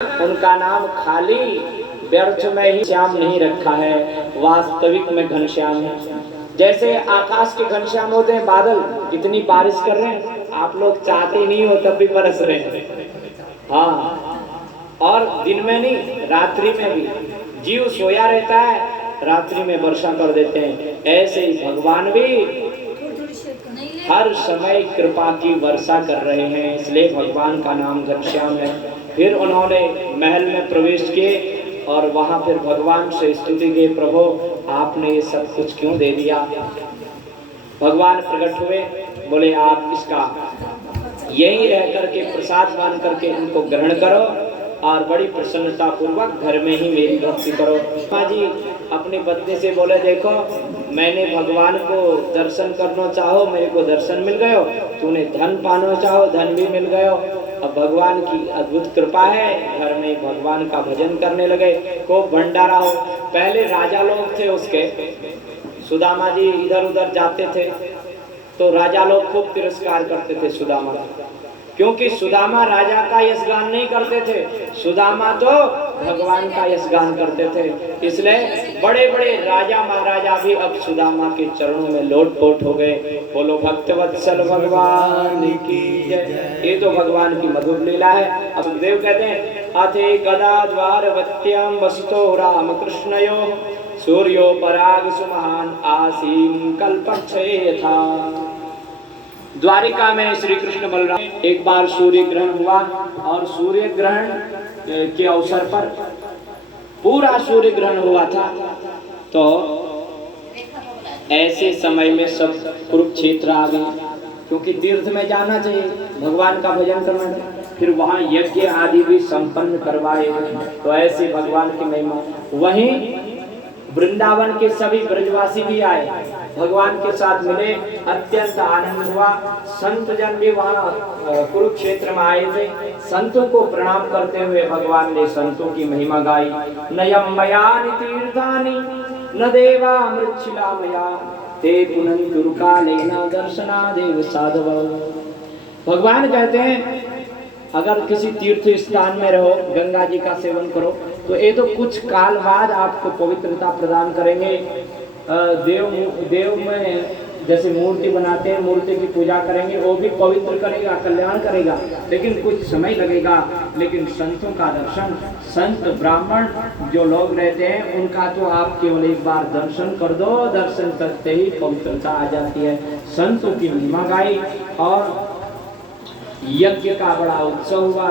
उनका नाम खाली व्यर्थ में ही श्याम नहीं रखा है, वास्तविक में घनश्याम है। जैसे आकाश के घनश्याम होते हैं बादल, कितनी बारिश कर रहे हैं, आप लोग चाहते नहीं हो तब भी बरस रहे हैं। हाँ, और दिन में नहीं रात्रि में भी, जीव सोया रहता है रात्रि में वर्षा कर देते हैं। ऐसे ही भगवान भी हर समय कृपा की वर्षा कर रहे हैं, इसलिए भगवान का नाम घनश्याम है। फिर उन्होंने महल में प्रवेश किए और वहां फिर भगवान से स्तुति की, प्रभु आपने ये सब कुछ क्यों दे दिया। भगवान प्रकट हुए, बोले आप इसका यही रह करके प्रसाद मान करके इनको ग्रहण करो और बड़ी प्रसन्नता पूर्वक घर में ही मेरी भक्ति करो। माँ जी अपनी पत्नी से बोले, देखो मैंने भगवान को दर्शन करना चाहो मेरे को दर्शन मिल गयो, तूने धन पाना चाहो धन भी मिल गयो। अब भगवान की अद्भुत कृपा है, घर में भगवान का भजन करने लगे, खूब भंडारा हो। पहले राजा लोग थे उसके, सुदामा जी इधर उधर जाते थे तो राजा लोग खूब तिरस्कार करते थे सुदामा का, क्योंकि सुदामा राजा का यशगान नहीं करते थे, सुदामा तो भगवान का यशगान करते थे। इसलिए बड़े बड़े राजा महाराजा भी अब सुदामा के चरणों में लोटपोट हो गए। बोलो भक्तवत्सल भगवान की जय। ये तो भगवान की मधुर लीला है। अब सुखदेव कहते हैं, अथे गदा द्वारवत्याम वसतो रामकृष्णयो सूर्यो पराग सुमहान आसीम कल्पक्षये यथा। द्वारिका में श्री कृष्ण बलराम एक बार सूर्य ग्रहण हुआ और सूर्य ग्रहण के अवसर पर पूरा सूर्य ग्रहण हुआ था। तो ऐसे समय में सब कुरुक्षेत्र आ गए, क्योंकि तीर्थ में जाना चाहिए, भगवान का भजन करना चाहिए, फिर वहाँ यज्ञ आदि भी संपन्न करवाए। तो ऐसे भगवान की महिमा। वहीं वृंदावन के सभी ब्रजवासी भी आए, भगवान के साथ मिले, अत्यंत आनंद हुआ। संत जन भी वहाँ कुरुक्षेत्र में आए थे। संतों को प्रणाम करते हुए भगवान ने संतों की महिमा गाई। नयम मयानि तीर्थानि न देवा मृच्छिला मया ते पुनन्ति दुर्कालेन दर्शनादेव साधव। भगवान कहते हैं अगर किसी तीर्थ स्थान में रहो, गंगा जी का सेवन करो, तो ये तो कुछ काल बाद आपको पवित्रता प्रदान करेंगे। देव में जैसे मूर्ति बनाते हैं, मूर्ति की पूजा करेंगे, वो भी पवित्र करेगा, कल्याण करेगा, लेकिन कुछ समय लगेगा। लेकिन संतों का दर्शन, संत ब्राह्मण जो लोग रहते हैं उनका तो आप केवल एक बार दर्शन कर दो, दर्शन करते ही पवित्रता आ जाती है। संतों की महिमा गाई और यज्ञ का बड़ा उत्सव हुआ।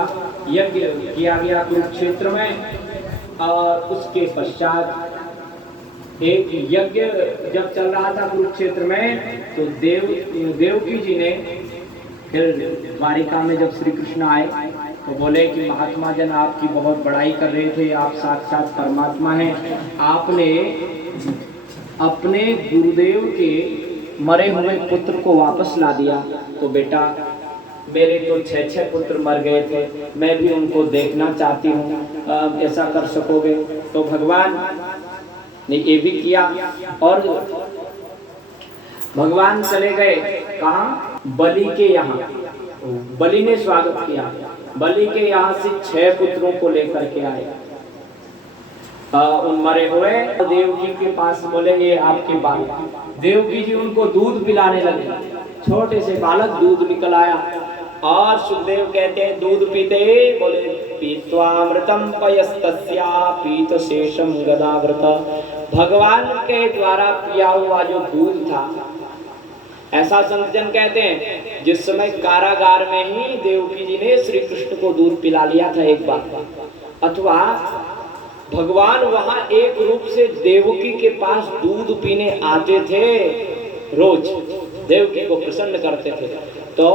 यज्ञ किया गया कुरुक्षेत्र में और उसके पश्चात एक यज्ञ जब चल रहा था कुरुक्षेत्र में, तो देवकी जी ने फिर द्वारिका में जब श्री कृष्ण आए तो बोले कि महात्मा जन आपकी बहुत बड़ाई कर रहे थे, आप साक्षात परमात्मा हैं, आपने अपने गुरुदेव के मरे हुए पुत्र को वापस ला दिया। तो बेटा मेरे तो 6 पुत्र मर गए थे, मैं भी उनको देखना चाहती हूँ, ऐसा कर सकोगे? तो भगवान ने ये भी किया और भगवान चले गए कहाँ? बलि के यहाँ। बलि ने स्वागत किया, बलि के यहाँ से 6 पुत्रों को लेकर के आए उन मरे हुए। देवकी के पास बोले ये आपके बालक। देवकी जी उनको दूध पिलाने लगे, छोटे से बालक दूध निकल आया और सुखदेव कहते हैं दूध पीते बोले पीत्वामृतम पयस्तस्या पीत शेषम गदाव्रत। भगवान के द्वारा पिया हुआ जो दूध था, ऐसा संत जन कहते हैं जिस समय कारागार में ही देवकी जी ने श्री कृष्ण को दूध पिला लिया था एक बार, अथवा भगवान वहां एक रूप से देवकी के पास दूध पीने आते थे, रोज देवकी को प्रसन्न करते थे। तो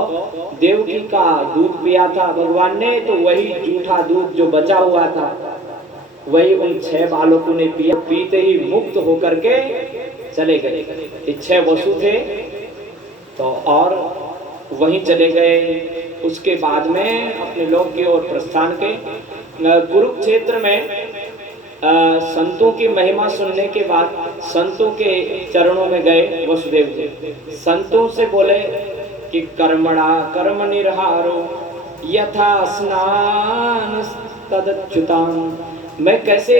देवकी का दूध पिया था भगवान ने, तो वही जूठा दूध जो बचा हुआ था वही उन 6 बालकों ने पिया। पीते ही मुक्त होकर के चले गए। 6 वसु थे तो और वहीं चले गए। उसके बाद में अपने लोक की ओर प्रस्थान के कुरुक्षेत्र में संतों की महिमा सुनने के बाद संतों के चरणों में गए वसुदेव जी। संतों से बोले कि कर्मणा कर्म निर्हारो यथा स्नान तदच्युताम, मैं कैसे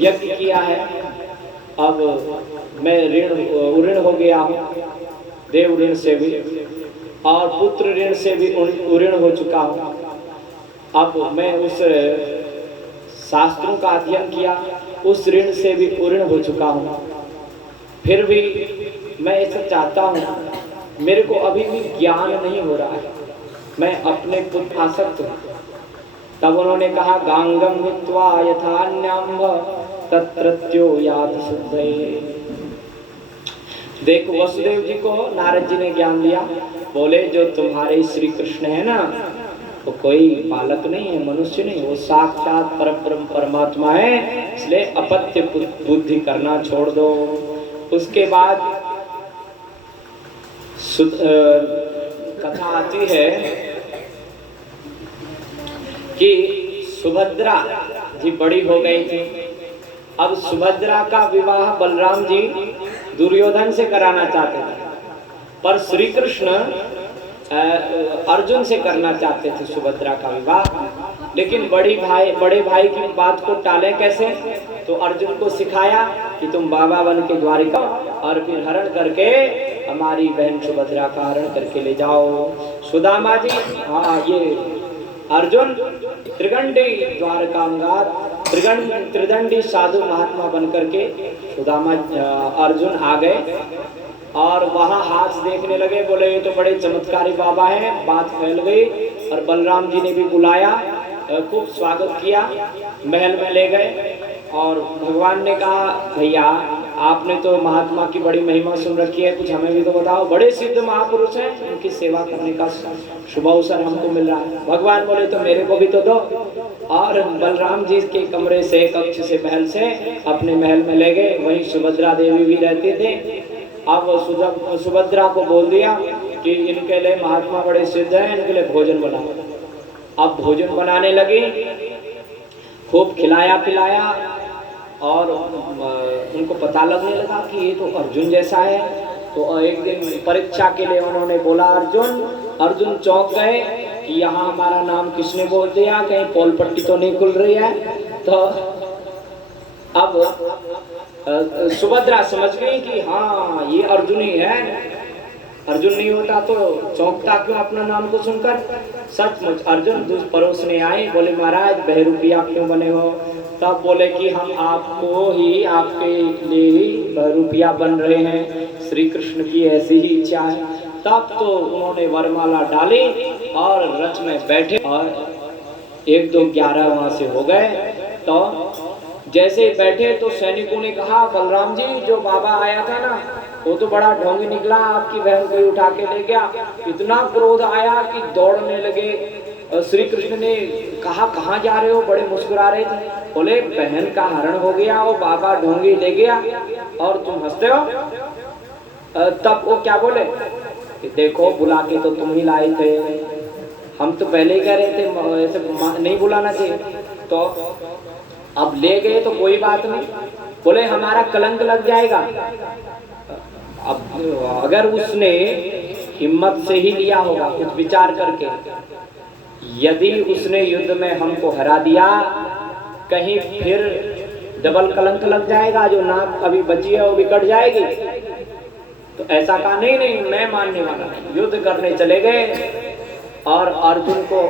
यज्ञ किया है, अब मैं ऋण हो गया हूँ, देव ऋण से भी और पुत्र ऋण से भी ऋण हो चुका हूँ। अब मैं उस शास्त्रों का अध्ययन किया, उस ऋण से भी ऋण हो चुका हूँ। फिर भी मैं ऐसा चाहता हूँ, मेरे को अभी भी ज्ञान नहीं हो रहा है, मैं अपने पुत्र आसक्त हूँ। तब उन्होंने कहा गांगम हित्वा यथान्याम्भ तत्रत्यो यात शुद्धये। देखो वसुदेव जी को नारद जी ने ज्ञान दिया, बोले जो तुम्हारे श्री कृष्ण है ना, वो कोई बालक नहीं है, मनुष्य नहीं, वो साक्षात परब्रह्म परमात्मा है, इसलिए अपत्य बुद्धि करना छोड़ दो। उसके बाद कथा आती है कि सुभद्रा जी बड़ी हो गई थी। अब सुभद्रा का विवाह बलराम जी दुर्योधन से कराना चाहते थे, पर श्री कृष्ण अर्जुन से करना चाहते थे सुभद्रा का विवाह। लेकिन बड़े भाई की बात को टाले कैसे, तो अर्जुन को सिखाया कि तुम बाबा बन के द्वारिका और फिर हरण करके हमारी बहन सुभद्रा का हरण करके ले जाओ। सुदामा जी, हाँ ये अर्जुन त्रिगंडी द्वारकांगार त्रिदंडी साधु महात्मा बन करके सुदामा अर्जुन आ गए और वहाँ हाथ देखने लगे, बोले ये तो बड़े चमत्कारी बाबा हैं। बात फैल गई और बलराम जी ने भी बुलाया, खूब स्वागत किया, महल में ले गए और भगवान ने कहा भैया आपने तो महात्मा की बड़ी महिमा सुन रखी है, कुछ हमें भी तो बताओ, बड़े सिद्ध महापुरुष हैं, उनकी सेवा करने का शुभ अवसर हमको मिल रहा है। भगवान बोले तो मेरे को भी तो दो। और बलराम जी के कमरे से, कक्ष से, महल से अपने महल में ले गए, वहीं सुभद्रा देवी भी रहते थे। अब सुभद्रा को बोल दिया कि इनके लिए महात्मा बड़े सिद्ध हैं, इनके लिए भोजन बनाओ। अब भोजन बनाने लगी, खूब खिलाया पिलाया और उनको पता लगने लगा कि ये तो अर्जुन जैसा है। तो एक दिन परीक्षा के लिए उन्होंने बोला अर्जुन चौंक गए कि यहाँ हमारा नाम किसने बोल दिया, कहीं पोल पट्टी तो नहीं खुल रही है। तो अब सुभद्रा समझ गई कि हाँ ये अर्जुन ही है, अर्जुन नहीं होता तो चौंकता क्यों अपना नाम को सुनकर। सचमुच अर्जुन परोसने आए, बोले महाराज बहरूपिया क्यों बने हो। तब बोले कि हम आपको ही, आपके लिए ही बहरूपिया बन रहे हैं, श्री कृष्ण की ऐसी ही इच्छा है। तब तो उन्होंने वरमाला डाली और रथ में बैठे और 1 2 11 वहां से हो गए। तो जैसे ही बैठे तो सैनिकों ने कहा बलराम जी जो बाबा आया था ना वो तो बड़ा ढोंगी निकला, आपकी बहन को उठा के ले गया। इतना क्रोध आया कि दौड़ने लगे। श्री कृष्ण ने कहा कहाँ जा रहे हो, बड़े मुस्कुरा रहे थे। बोले बहन का हरण हो गया, वो बाबा ढोंगी ले गया और तुम हंसते हो। तब वो क्या बोले कि देखो बुला के तो तुम ही लाए थे, हम तो पहले ही कह रहे थे ऐसे नहीं बुलाना चाहिए। तो अब ले गए तो कोई बात नहीं, बोले हमारा कलंक लग जाएगा। अब अगर उसने हिम्मत से ही लिया होगा कुछ विचार करके, यदि उसने युद्ध में हमको हरा दिया कहीं फिर डबल कलंक लग जाएगा, जो नाक अभी बची है वो भी कट जाएगी। तो ऐसा कहा नहीं मैं मानने वाला नहीं। युद्ध करने चले गए और अर्जुन को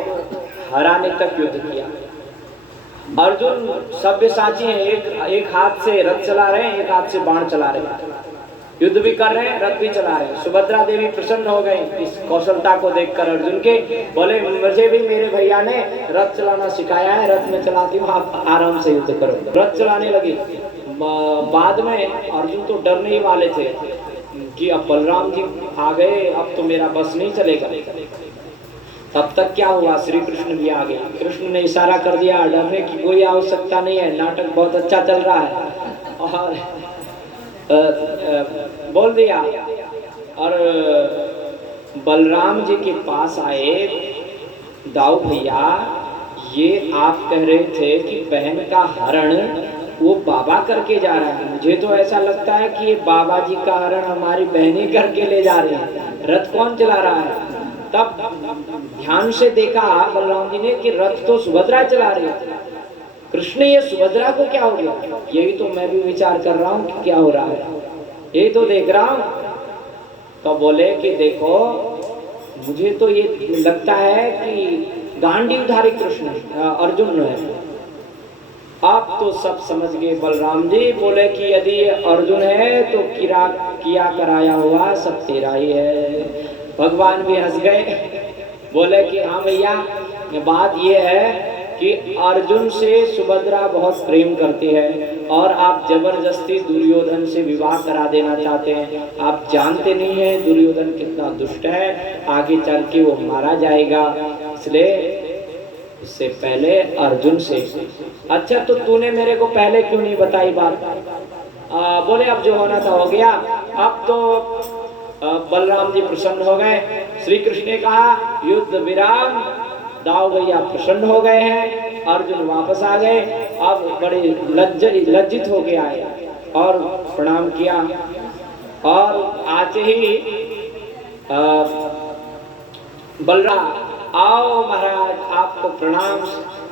हराने तक युद्ध किया। अर्जुन सव्यसाची हैं, एक हाथ से रथ चला रहे हैं, एक हाथ से बाण चला रहे हैं, युद्ध भी कर रहे हैं, रथ भी चला रहे हैं। सुभद्रा देवी प्रसन्न हो गई इस कौशलता को देखकर अर्जुन के। बोले मुझे भी मेरे भैया ने रथ चलाना सिखाया है, रथ में चलाती हूँ, आप आराम से युद्ध करो। रथ चलाने लगी। बाद में अर्जुन तो डरने ही वाले थे कि अब बलराम जी आ गए, अब तो मेरा बस नहीं चलेगा। तब तक क्या हुआ, श्री कृष्ण भी आ गए। कृष्ण ने इशारा कर दिया, डरने की कोई आवश्यकता नहीं है, नाटक बहुत अच्छा चल रहा है। और बोल दिया और बलराम जी के पास आए, दाऊ भैया ये आप कह रहे थे कि बहन का हरण वो बाबा करके जा रहा है, मुझे तो ऐसा लगता है कि ये बाबा जी का हरण हमारी बहनें करके ले जा रही है, रथ कौन चला रहा है। तब ध्यान से देखा बलराम जी ने कि रथ तो सुभद्रा चला रही है। कृष्ण ये सुभद्रा को क्या हो गया, यही तो मैं भी विचार कर रहा हूँ कि क्या हो रहा है, यही तो देख रहा हूँ। तो बोले कि देखो मुझे तो ये लगता है कि गांडीवधारी कृष्ण अर्जुन है। आप तो सब समझ गए बलराम जी। बोले कि यदि ये अर्जुन है तो किया कराया हुआ सब तेरा ही है। भगवान भी हंस गए, बोले कि हाँ भैया, बात ये है कि अर्जुन से सुभद्रा बहुत प्रेम करती है और आप जबरदस्ती दुर्योधन से विवाह करा देना चाहते हैं। आप जानते नहीं हैं दुर्योधन कितना दुष्ट है, आगे चल के वो मारा जाएगा, इसलिए इससे पहले अर्जुन से। अच्छा तो तूने मेरे को पहले क्यों नहीं बताई बात? बोले अब जो होना था हो गया। अब तो बलराम जी प्रसन्न हो गए। श्री कृष्ण ने कहा युद्ध विराम, दाव भैया प्रसन्न हो गए हैं, अर्जुन वापस आ गए। अब बड़े लज्जित हो के आए और प्रणाम किया और आते ही बलराम आओ महाराज आपको प्रणाम।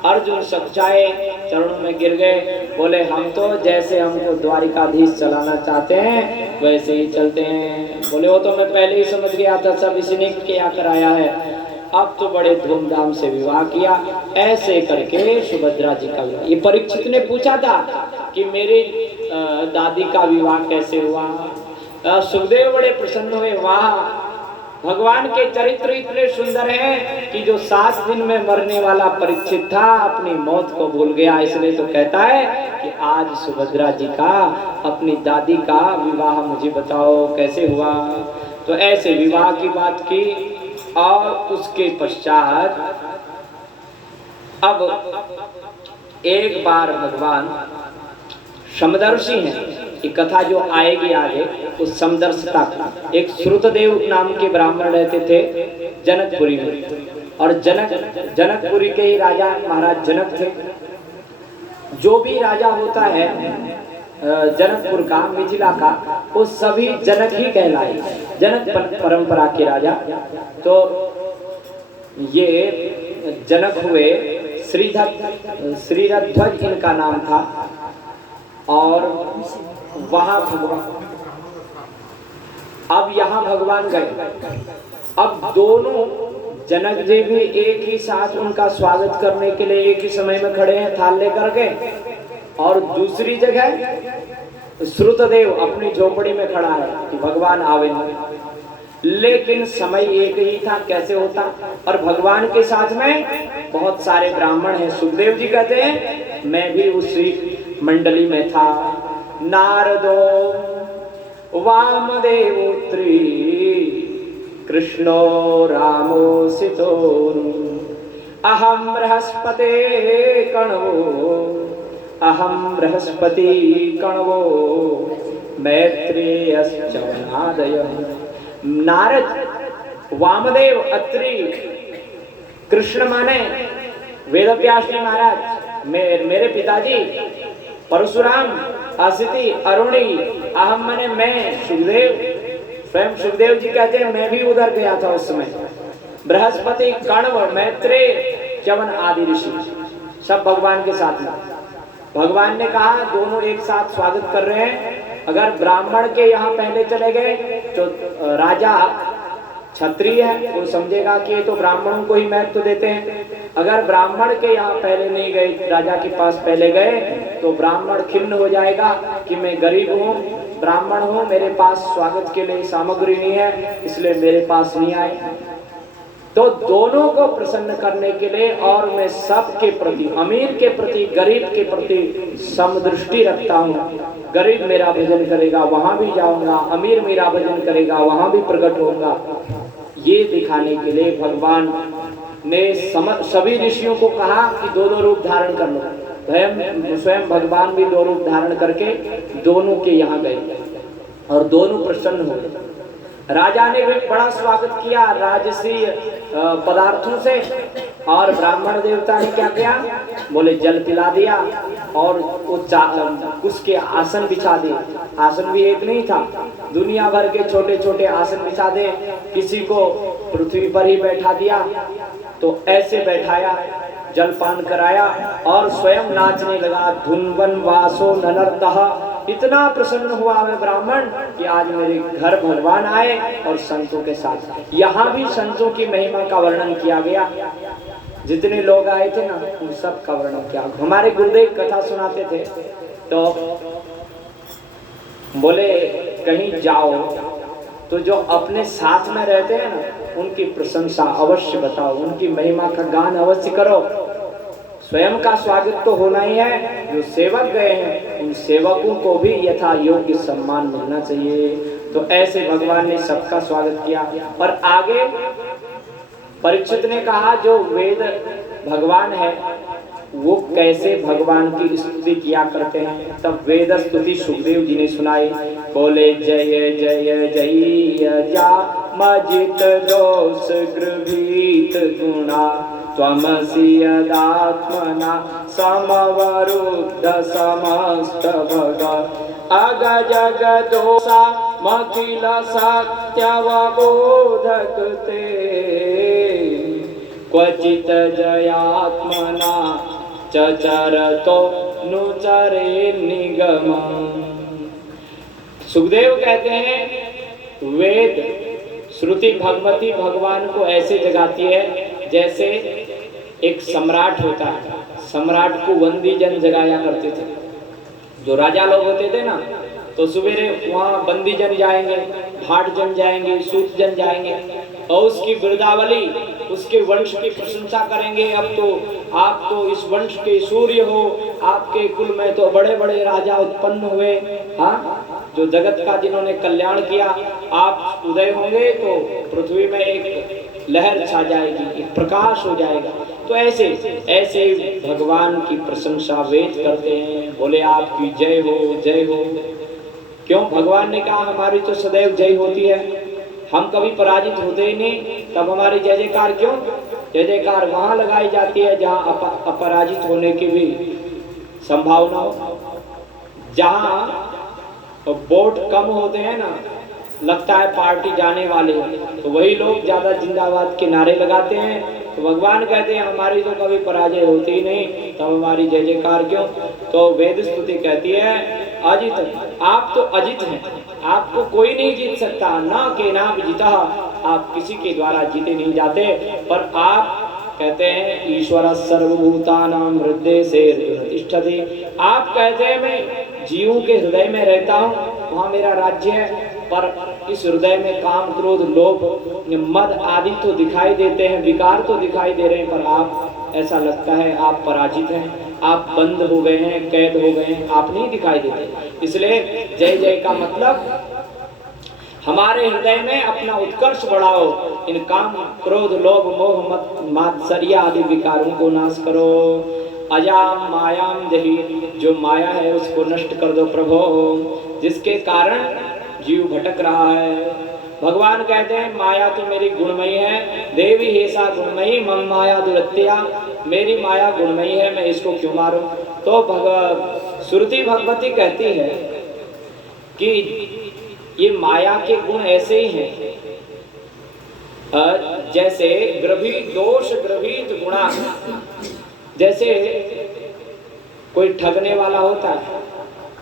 अर्जुन सच्चाए चरणों में गिर गए, बोले हम तो जैसे हमको द्वारिकाधीश चलाना चाहते हैं वैसे ही चलते हैं। बोले वो तो मैं पहले ही समझ गया था, सब इसने क्या कराया है। अब तो बड़े धूमधाम से विवाह किया। ऐसे करके सुभद्रा जी का विवाह, ये परीक्षित ने पूछा था कि मेरी दादी का विवाह कैसे हुआ। सुखदेव बड़े प्रसन्न हुए, वाह भगवान के चरित्र इतने सुंदर हैं कि जो 7 दिन में मरने वाला परीक्षित था अपनी मौत को भूल गया। इसलिए तो कहता है कि आज सुभद्रा जी का अपनी दादी का विवाह मुझे बताओ कैसे हुआ। तो ऐसे विवाह की बात की और उसके पश्चात अब एक बार भगवान समदर्शी हैं, ये कथा जो आएगी आगे उस समदर्शिता का। एक श्रुतदेव नाम के ब्राह्मण रहते थे जनकपुरी में, और जनकपुरी के ही राजा महाराज जनक थे। जो भी राजा होता है जनकपुर का, मिथिला का, वो सभी जनक ही कहलाए, जनक परंपरा के राजा। तो ये जनक हुए, श्रीरध्वज इनका नाम था। और वहां भगवान, अब यहाँ भगवान गए। अब दोनों जनक जी भी एक ही साथ उनका स्वागत करने के लिए एक ही समय में खड़े हैं थाल लेकर के, और दूसरी जगह श्रुतदेव अपनी झोपड़ी में खड़ा है कि भगवान आवे। लेकिन समय एक ही था, कैसे होता। और भगवान के साथ में बहुत सारे ब्राह्मण हैं। सुखदेव जी कहते हैं मैं भी उसी मंडली में था। नारदो वामदेवोत्री कृष्णो रामो सितो अहम बृहस्पते कण्वो अहम बृहस्पति कण्वो मैत्रेयश्च वनादयः। नारद, वामदेव, अत्रि, कृष्ण माने वेदव्यास जी महाराज, मेरे पिताजी, परशुराम, असिति, अरुणी, अहम माने मैं, सुखदेव, स्वयं सुखदेव जी कहते हैं मैं भी उधर गया था उस समय। बृहस्पति, कण्व, मैत्रेय, च्यवन आदि ऋषि सब भगवान के साथ में। भगवान ने कहा दोनों एक साथ स्वागत कर रहे हैं। अगर ब्राह्मण के यहाँ पहले चले गए तो राजा क्षत्रिय है, वो समझेगा कि ये तो ब्राह्मणों को ही महत्व देते हैं। अगर ब्राह्मण के यहाँ पहले नहीं गए, राजा के पास पहले गए, तो ब्राह्मण खिन्न हो जाएगा कि मैं गरीब हूँ, ब्राह्मण हूँ, मेरे पास स्वागत के लिए सामग्री नहीं है, इसलिए मेरे पास नहीं आए। तो दोनों को प्रसन्न करने के लिए, और मैं सबके प्रति, अमीर के प्रति, गरीब के प्रति समदृष्टि रखता हूँ। गरीब मेरा भजन करेगा वहां भी जाऊंगा, अमीर मेरा भजन करेगा वहां भी प्रकट होऊंगा। ये दिखाने के लिए भगवान ने सभी ऋषियों को कहा कि दो रूप धारण कर लो। स्वयं भगवान भी 2 रूप धारण करके दोनों के यहाँ गए और दोनों प्रसन्न हो गए। राजा ने भी बड़ा स्वागत किया राजसी पदार्थों से, और ब्राह्मण देवता ने क्या किया, बोले जल पिला दिया और उसके आसन बिछा दिए। आसन भी एक नहीं था, दुनिया भर के छोटे छोटे आसन बिछा दे, किसी को पृथ्वी पर ही बैठा दिया, तो ऐसे बैठाया जलपान कराया और स्वयं नाचने लगा। धुनवन वासो ननर्तः, इतना प्रसन्न हुआ मैं ब्राह्मण कि आज मेरे घर भगवान आए और संतों के साथ। यहाँ भी संतों की महिमा का वर्णन किया गया। जितने लोग आए थे ना उन सब का वर्णन किया। हमारे गुरुदेव कथा सुनाते थे तो बोले कहीं जाओ तो जो अपने साथ में रहते हैं ना उनकी प्रशंसा अवश्य बताओ, उनकी महिमा का गान अवश्य करो। स्वयं का स्वागत तो होना ही है, जो सेवक गए हैं उन सेवकों को भी यथा योग्य सम्मान मिलना चाहिए। तो ऐसे भगवान ने सबका स्वागत किया। और आगे परीक्षित ने कहा जो वेद भगवान है वो कैसे भगवान की स्तुति किया करते हैं। तब वेद स्तुति सुखदेव जी ने सुनाई। बोले जय जय जय जा मजित दोष गृभीत गुणा त्वमसि यदात्मना समवरुद्ध समस्त भग अग जग दोषा मखिल सत्यवबोधक ते क्वचित जयात्मना चचरतो नुचरे निगम। सुखदेव कहते हैं वेद श्रुति भगवती भगवान को ऐसे जगाती है जैसे एक सम्राट होता है। सम्राट को बंदी जन जगाया करते थे। जो राजा लोग होते थे ना तो सवेरे वहाँ बंदी जन जाएंगे, भाट जन जाएंगे, सूत जन जाएंगे और उसकी बिरदावली, उसके वंश की प्रशंसा करेंगे। अब तो आप तो इस वंश के सूर्य हो, आपके कुल में तो बड़े बड़े राजा उत्पन्न हुए। हाँ, जो जगत का जिन्होंने कल्याण किया, आप उदय होंगे तो पृथ्वी में एक लहर छा जाएगी, एक प्रकाश हो जाएगा। तो ऐसे ऐसे भगवान की प्रशंसा वेद करते हैं। बोले आपकी जय हो, जय हो। क्यों? भगवान ने कहा हमारी तो सदैव जय होती है, हम कभी पराजित होते ही नहीं। तब हमारी जय जयकार क्यों? जय जयकार वहां लगाई जाती है जहां अपराजित होने की भी संभावना हो। जहां वोट कम होते हैं ना, लगता है पार्टी जाने वाले, तो वही लोग ज्यादा जिंदाबाद के नारे लगाते हैं। तो भगवान कहते हैं हमारी तो कभी पराजय होती ही नहीं, तब हमारी जय जयकार क्यों? तो वेद स्तुति कहती है अजित, आप तो अजित हैं, आपको कोई नहीं जीत सकता। ना के ना जीता, आप किसी के द्वारा जीते नहीं जाते। पर आप कहते हैं ईश्वर सर्वभूतानां हृदय से तिष्ठति। आप कहते हैं मैं जीवों के हृदय में रहता हूँ, वहाँ मेरा राज्य है। पर इस हृदय में काम क्रोध लोभ मद आदि तो दिखाई देते हैं, विकार तो दिखाई दे रहे हैं, पर आप ऐसा लगता है आप पराजित हैं, आप बंद हो गए हैं, कैद हो गए हैं, आप नहीं दिखाई देते। इसलिए जय जय का मतलब हमारे हृदय में अपना उत्कर्ष बढ़ाओ, इन काम क्रोध लोभ मोह मत मात्सर्य आदि विकारों को नाश करो। अजाम मायाम जही, जो माया है उसको नष्ट कर दो प्रभु, जिसके कारण जीव भटक रहा है। भगवान कहते हैं माया तो मेरी गुणमयी है, देवी हेसा गुणमयी मम माया दुरत्या, मेरी माया गुणमयी है, मैं इसको क्यों मारूं। तो श्रुति भगवती कहती है कि ये माया के गुण ऐसे ही हैं जैसे ग्रभित दोष ग्रभित गुणा। जैसे कोई ठगने वाला होता है,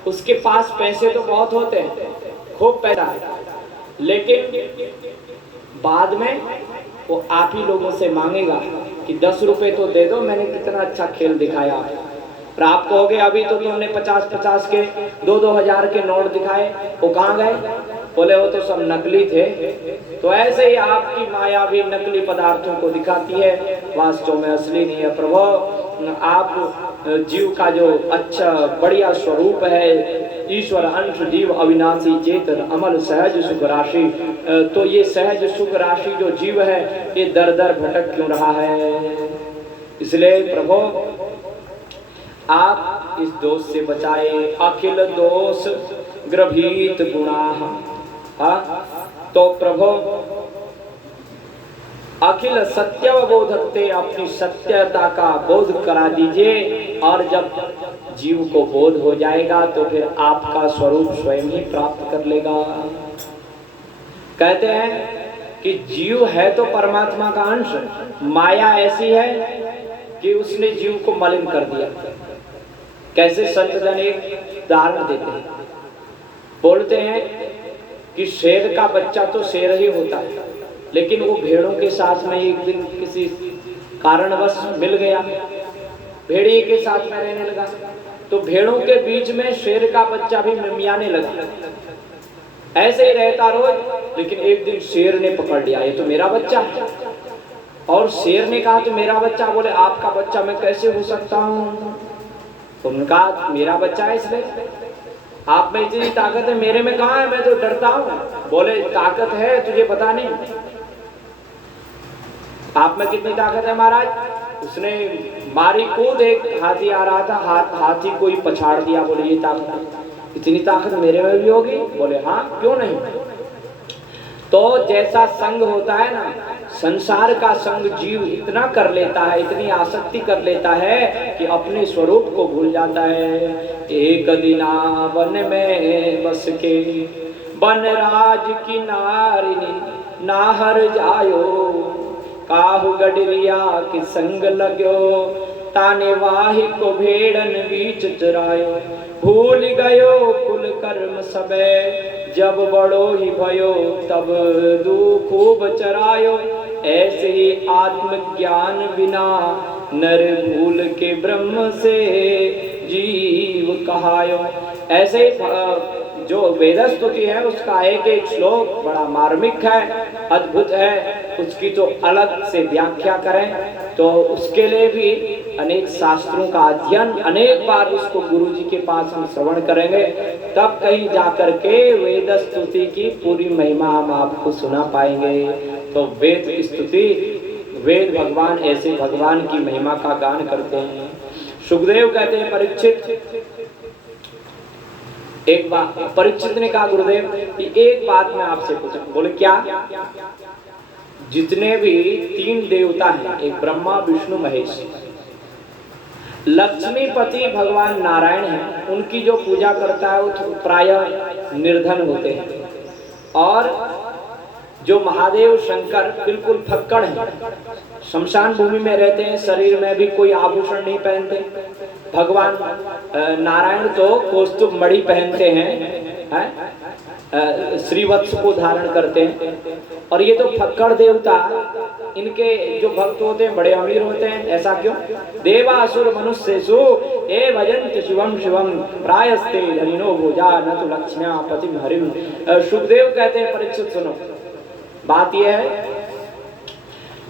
उसके पास पैसे तो बहुत होते हैं, खूब पैसा है, लेकिन बाद में वो आप ही लोगों से मांगेगा कि 10 रुपए तो दे दो, मैंने कितना अच्छा खेल दिखाया। और आप कहोगे अभी तो तुमने 50-50 के 2-2 हजार के नोट दिखाए, वो कहाँ गए? बोले वो तो सब नकली थे। तो ऐसे ही आपकी माया भी नकली पदार्थों को दिखाती है, वास्तव में असली नहीं है। प्रभु आप जीव का जो अच्छा बढ़िया स्वरूप है, ईश्वर अंश जीव अविनाशी चेतन अमल सहज सुख राशि, तो ये सहज सुख राशि जो जीव है ये दर दर भटक क्यों रहा है? इसलिए प्रभु आप इस दोष से बचाए। अखिल दोष ग्रभीत गुणाः, तो प्रभु अखिल सत्यवबोधकते, अपनी सत्यता का बोध करा दीजिए। और जब जीव को बोध हो जाएगा तो फिर आपका स्वरूप स्वयं ही प्राप्त कर लेगा। कहते हैं कि जीव है तो परमात्मा का अंश, माया ऐसी है कि उसने जीव को मलिन कर दिया। कैसे संतजन एक उदाहरण देते हैं, बोलते हैं कि शेर का बच्चा तो शेर ही होता है, लेकिन वो भेड़ों के साथ में एक दिन किसी कारणवश मिल गया, भेड़िए के साथ में रहने लगा, तो भेड़ों के बीच में शेर का बच्चा भी मिमियाने लगा। ऐसे ही रहता रोज, लेकिन एक दिन शेर ने पकड़ लिया, ये तो मेरा बच्चा है। और शेर ने कहा तो मेरा बच्चा, बोले आपका बच्चा मैं कैसे हो सकता हूँ? तो उन्होंने कहा मेरा बच्चा है, इसलिए आप में इतनी ताकत है, मेरे में कहाँ है, मैं तो डरता हूँ। बोले ताकत है तुझे पता नहीं, आप में कितनी ताकत है महाराज? उसने मारी कूद, एक हाथी आ रहा था, हाथी को ही पछाड़ दिया। बोले ये ताकत, इतनी ताकत मेरे में भी होगी? बोले हाँ, क्यों नहीं। तो जैसा संग होता है ना, संसार का संग जीव इतना कर लेता है, इतनी आसक्ति कर लेता है कि अपने स्वरूप को भूल जाता है। एक दिना वन में बस के, बनराज की नारिनी नाहर जायो, काहु गडरिया की संग लगो, ताने वाही को भेड़न बीच चरायो, भूल गयो कुल कर्म सबे, जब बड़ो ही भयो तब खूब चरायो। ऐसे ही आत्मज्ञान बिना नर भूल के ब्रह्म से जीव कहायो। ऐसे ही जो वेदस्तुति है उसका एक एक श्लोक बड़ा मार्मिक है, अद्भुत है, उसकी तो अलग से व्याख्या करें तो उसके लिए भी अनेक शास्त्रों का अध्ययन, अनेक बार उसको गुरु जी के पास हम श्रवण करेंगे, तब कहीं जाकर के वेदस्तुति की पूरी महिमा हम आपको सुना पाएंगे। तो वेद स्तुति, वेद भगवान ऐसे भगवान की महिमा का गान करते हैं। सुखदेव कहते हैं परीक्षित, एक बात परीक्षित ने कहा गुरुदेव कि एक बात मैं आपसे पूछूं। बोले क्या? जितने भी 3 देवता हैं, एक ब्रह्मा विष्णु महेश, लक्ष्मीपति भगवान नारायण हैं, उनकी जो पूजा करता है वो प्रायः निर्धन होते हैं, और जो महादेव शंकर बिल्कुल फक्कड़ हैं, शमशान भूमि में रहते हैं, शरीर में भी कोई आभूषण नहीं पहनते। भगवान नारायण तो कौस्तुभ मणि पहनते हैं, श्रीवत्स को धारण करते हैं, और ये तो फक्कड़ देवता, इनके जो भक्त होते हैं बड़े अमीर होते हैं। ऐसा क्यों? देवासुर मनुष्येषु ए भजन्ति शिवम शिवम प्रायस्ते धनिनो भोजा न तो लक्ष्म्या पतिम हरिम। सुखदेव कहते हैं परीक्षित सुनो, बात यह है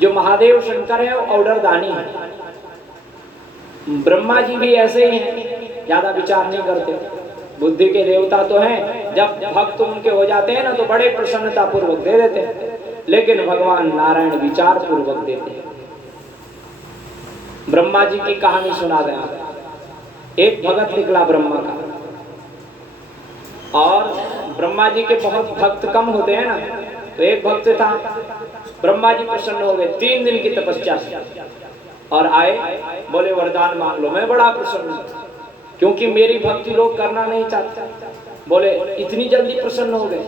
जो महादेव शंकर है वो ऑर्डर दानी है, ब्रह्मा जी भी ऐसे ही हैं, ज्यादा विचार नहीं करते, बुद्धि के देवता तो हैं, जब भक्त उनके हो जाते हैं ना तो बड़े प्रसन्नता पूर्वक दे देते हैं, लेकिन भगवान नारायण विचार पूर्वक देते हैं। ब्रह्मा जी की कहानी सुना दें आप। एक भगत निकला ब्रह्मा का, और ब्रह्मा जी के बहुत भक्त कम होते हैं ना, तो एक भक्त था, ब्रह्मा जी प्रसन्न हो गए 3 दिन की तपस्या से, और आए, बोले वरदान मांग लो। मैं बड़ा प्रसन्न हूं, क्योंकि मेरी भक्ति लोग करना नहीं चाहते। बोले इतनी जल्दी प्रसन्न हो गए?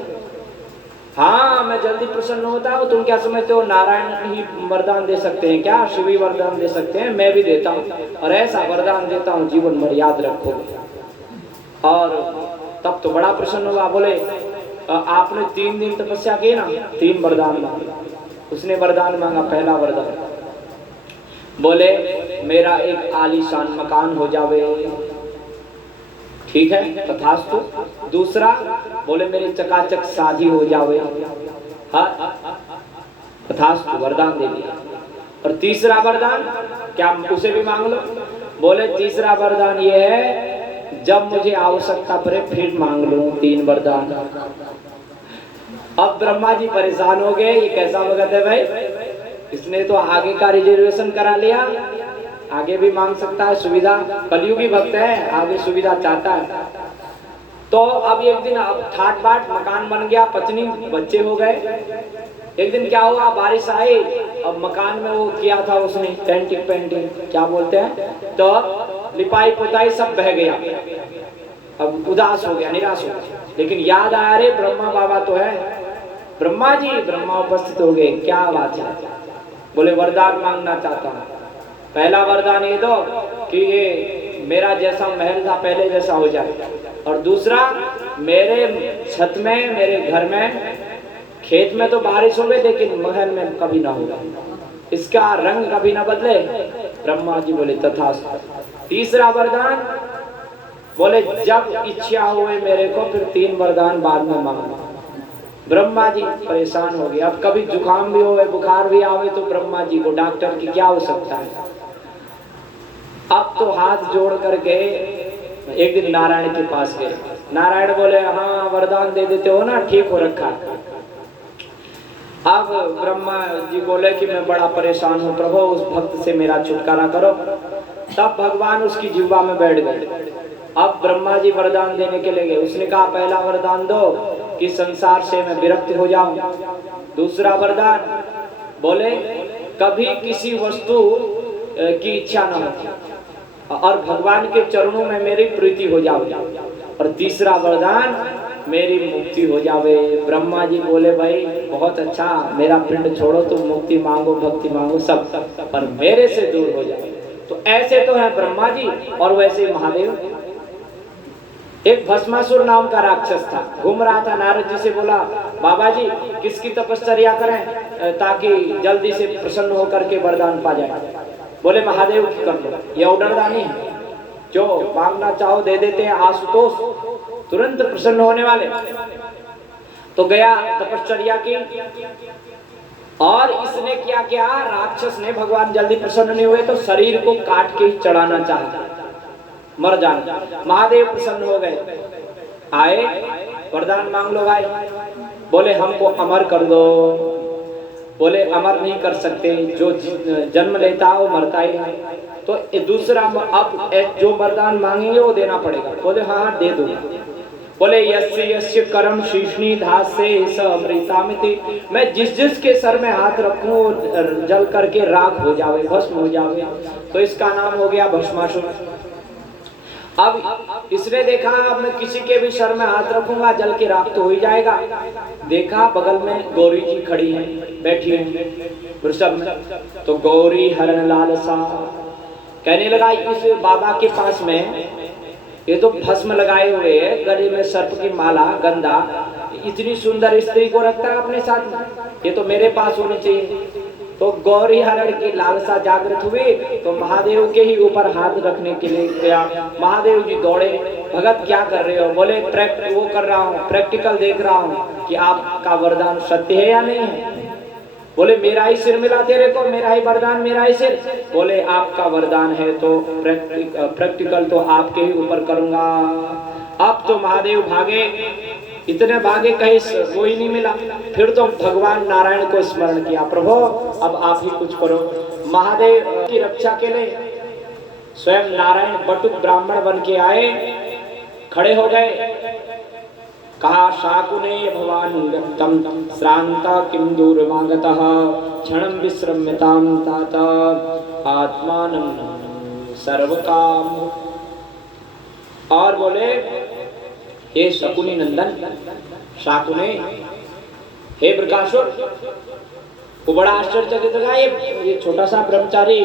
हाँ, मैं जल्दी प्रसन्न होता हूँ। तुम क्या समझते हो नारायण ही वरदान दे सकते हैं क्या? शिव ही वरदान दे सकते हैं? मैं भी देता हूँ, और ऐसा वरदान देता हूँ जीवन भर याद रखोगे। और तब तो बड़ा प्रसन्न हुआ। बोले आपने 3 दिन तपस्या की ना, 3 वरदान मांगे। उसने वरदान मांगा, पहला वरदान बोले मेरा एक आलीशान मकान हो जावे, ठीक है तथास्तु। दूसरा बोले मेरी चकाचक शादी हो जावे, हाँ तथास्तु, वरदान दे दिया। और तीसरा वरदान क्या, उसे भी मांग लो। बोले तीसरा वरदान ये है जब मुझे आवश्यकता पड़े फिर मांग लो 3 वरदान। अब ब्रह्मा जी परेशान हो गए, ये कैसा भगत है भाई, इसने तो आगे का रिजर्वेशन करा लिया, आगे भी मांग सकता है सुविधा, कलयुगी भक्त है, आगे सुविधा चाहता है। तो अब एक दिन ठाट बाट मकान बन गया, पत्नी बच्चे हो गए। एक दिन क्या हुआ, बारिश आई, अब मकान में वो किया था उसने पेंटिंग क्या बोलते हैं, तो लिपाई पुताई सब बह गया। अब उदास हो गया, निराश हो गया, लेकिन याद आया रे ब्रह्मा बाबा तो है, ब्रह्मा जी, ब्रह्मा उपस्थित हो गए, क्या बात है। बोले वरदान मांगना चाहता हूँ। पहला वरदान ये दो कि ये मेरा जैसा महल था पहले जैसा हो जाए, और दूसरा मेरे छत में, मेरे घर में, खेत में तो बारिश होगी लेकिन महल में कभी ना होगा, इसका रंग कभी ना बदले। ब्रह्मा जी बोले तथास्तु। तीसरा वरदान बोले जब इच्छा हुए मेरे को फिर 3 वरदान बाद में मांगना। ब्रह्मा जी परेशान हो गए, अब कभी जुकाम भी होवे, बुखार भी आवे तो ब्रह्मा जी को डॉक्टर की क्या हो सकता है। अब तो हाथ जोड़ करके एक दिन नारायण के पास गए। नारायण बोले हाँ वरदान दे देते हो ना, ठीक हो रखा। अब ब्रह्मा जी बोले कि मैं बड़ा परेशान हूँ प्रभु, उस भक्त से मेरा छुटकारा करो। तब भगवान उसकी जिह्वा में बैठ गए। अब ब्रह्मा जी वरदान देने के लिए गए। उसने कहा पहला वरदान दो कि संसार से मैं विरक्त हो जाऊं। दूसरा वरदान बोले कभी किसी वस्तु की इच्छा न हो और भगवान के चरणों में मेरी प्रीति हो जावे। और तीसरा वरदान मेरी मुक्ति हो जावे। ब्रह्मा जी बोले भाई बहुत अच्छा, मेरा पिंड छोड़ो, तुम मुक्ति मांगो, भक्ति मांगो, सब, पर मेरे से दूर हो जाए। तो ऐसे तो है ब्रह्मा जी, और वैसे महादेव। एक भस्मासुर नाम का राक्षस था, घूम रहा था। नारद जी से बोला बाबा जी किसकी तपश्चर्या करें ताकि जल्दी से प्रसन्न होकर के वरदान पा जाए। बोले महादेव की कर लो, ये ऑर्डरदानी है, जो मांगना चाहो दे देते हैं, आशुतोष तुरंत प्रसन्न होने वाले। तो गया तपश्चर्या की, और इसने क्या किया, राक्षस ने, भगवान जल्दी प्रसन्न नहीं हुए तो शरीर को काट के ही चढ़ाना चाहा, मर जाना। महादेव प्रसन्न हो गए, आए वरदान मांग लो भाई। बोले हमको अमर कर दो। बोले अमर नहीं कर सकते, जो जन्म लेता है वो मरता ही है। तो दूसरा अब जो वरदान मांगेंगे वो देना पड़ेगा। बोले हाँ दे दो। बोले यस्य यस्य करम शीर्ष्णी धासे स अमृतामिति, मैं जिस जिस के सर में हाथ रखूं जल करके राख हो जावे, भस्म हो जावे। तो इसका नाम हो गया भस्मासुर। अब इसने देखा अब मैं किसी के भी सर में हाथ रखूंगा जल के राख तो हो ही जाएगा। देखा बगल में गौरी जी खड़ी हैं, बैठी हैं वृषभ में। तो गौरी हरण लालसा, कहने लगा इस बाबा के पास में ये तो भस्म लगाए हुए है, गले में सर्प की माला, गंदा, इतनी सुंदर स्त्री को रखता है अपने साथ में, ये तो मेरे पास होनी चाहिए। तो गौरी हरण की लालसा जागृत हुई, तो महादेव के ही ऊपर हाथ रखने के लिए गया। महादेव जी दौड़े, भगत क्या कर रहे हो? बोले वो कर रहा हूँ, प्रैक्टिकल देख रहा हूँ कि आपका वरदान सत्य है या नहीं है। बोले मेरा ही सिर मिला तेरे को, मेरा ही वरदान, मेरा ही सिर। बोले आपका वरदान है तो प्रैक्टिकल तो आपके ही ऊपर करूंगा। अब तो महादेव भागे, इतने भागे कहीं कोई नहीं मिला। फिर तो भगवान नारायण को स्मरण किया, प्रभु अब आप ही कुछ करो। महादेव की रक्षा के लिए स्वयं नारायण बटुक ब्राह्मण बन के आए, खड़े हो गए। कहा शाकुने भवान गतं श्रांता किम दूरमागतः क्षणं विश्रम्यतां तात आत्मानं सर्वकाम। और बोले हे शकुनी नंदन, शाकुने, हे प्रकाशुर, वो बड़ा आश्चर्यचकित था। ये छोटा सा ब्रह्मचारी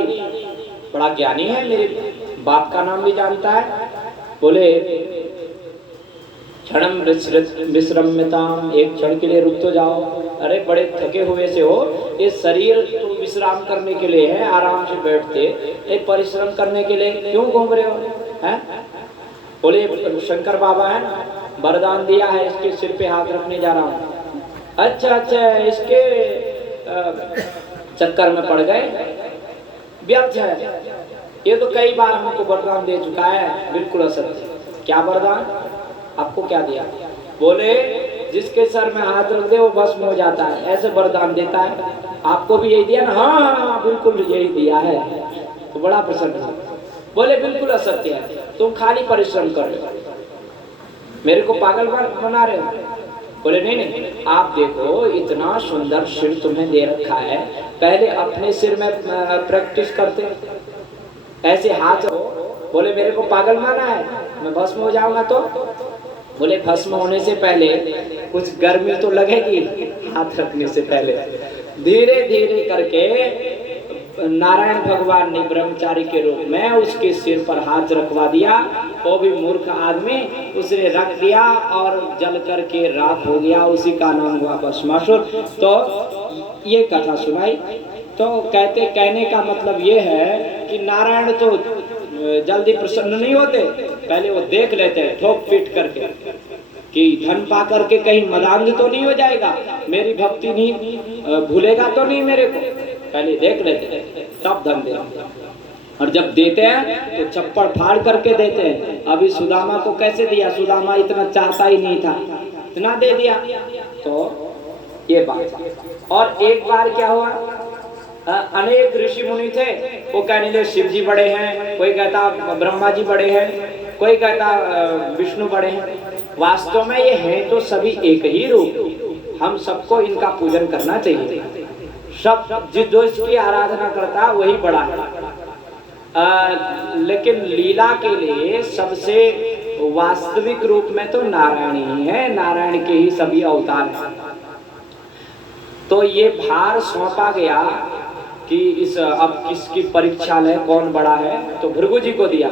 बड़ा ज्ञानी है, मेरे बाप का नाम भी जानता है। बोले क्षणम विश्रम्यताम, एक क्षण के लिए रुक तो जाओ। अरे बड़े थके हुए से हो, ये शरीर तो विश्राम करने के लिए है, आराम से बैठते, एक परिश्रम करने के लिए क्यों घूम रहे हो हैं? बोले शंकर बाबा है ना, वरदान दिया है, इसके सिर पे हाथ रखने जा रहा हूँ। अच्छा अच्छा, इसके चक्कर में पड़ गए, व्यर्थ है। ये तो कई बार हमको वरदान दे चुका है, बिल्कुल असत्य। क्या वरदान? आपको क्या दिया? बोले जिसके सर में हाथ रख दे वो भस्म हो जाता है, ऐसे वरदान देता है। आपको भी यही दिया ना? हाँ बिल्कुल यही दिया है। तो बड़ा प्रसन्न हुआ। बोले बिल्कुल असत्य है, तुम खाली परिश्रम कर रहे हो, मेरे को पागल बना रहे हो। बोले नहीं नहीं, आप देखो इतना सुंदर सिर तुम्हें दे रखा है, पहले अपने सिर में प्रैक्टिस करते, ऐसे हाथ। बोले मेरे को पागल माना है, मैं भस्म हो जाऊंगा तो? बोले भस्म होने से पहले कुछ गर्मी तो लगेगी, हाथ रखने से पहले धीरे धीरे करके नारायण भगवान ने ब्रह्मचारी के रूप में उसके सिर पर हाथ रखवा दिया। वो भी मूर्ख आदमी उसने रख दिया और जल करके राख हो गया, उसी का नाम हुआ भस्मासुर। तो ये कथा सुनाई। तो कहने का मतलब ये है कि नारायण तो जल्दी प्रसन्न नहीं होते, पहले वो देख लेते हैं ठोक पीट करके कि धन पा करके कहीं मदांग तो नहीं हो जाएगा, मेरी भक्ति नहीं भूलेगा तो नहीं मेरे को, पहले देख लेते हैं तब धन देते। और जब देते हैं तो चप्पड़ फाड़ करके देते हैं। अभी सुदामा को कैसे दिया, सुदामा इतना चाहता ही नहीं था, इतना दे दिया। तो ये बात। और एक बार क्या हुआ, अनेक ऋषि मुनि थे, वो कहने लगे शिव जी बड़े हैं, कोई कहता ब्रह्मा जी बड़े हैं, कोई कहता विष्णु बड़े हैं। वास्तव में ये हैं तो सभी एक ही रूप, हम सबको इनका पूजन करना चाहिए। सब जो इसकी आराधना करता वही बड़ा है। लेकिन लीला के लिए सबसे वास्तविक रूप में तो नारायण ही है, नारायण के ही सभी अवतार हैं। तो ये भार सौंपा गया कि अब किसकी परीक्षा ले, कौन बड़ा है, तो भृगु जी को दिया।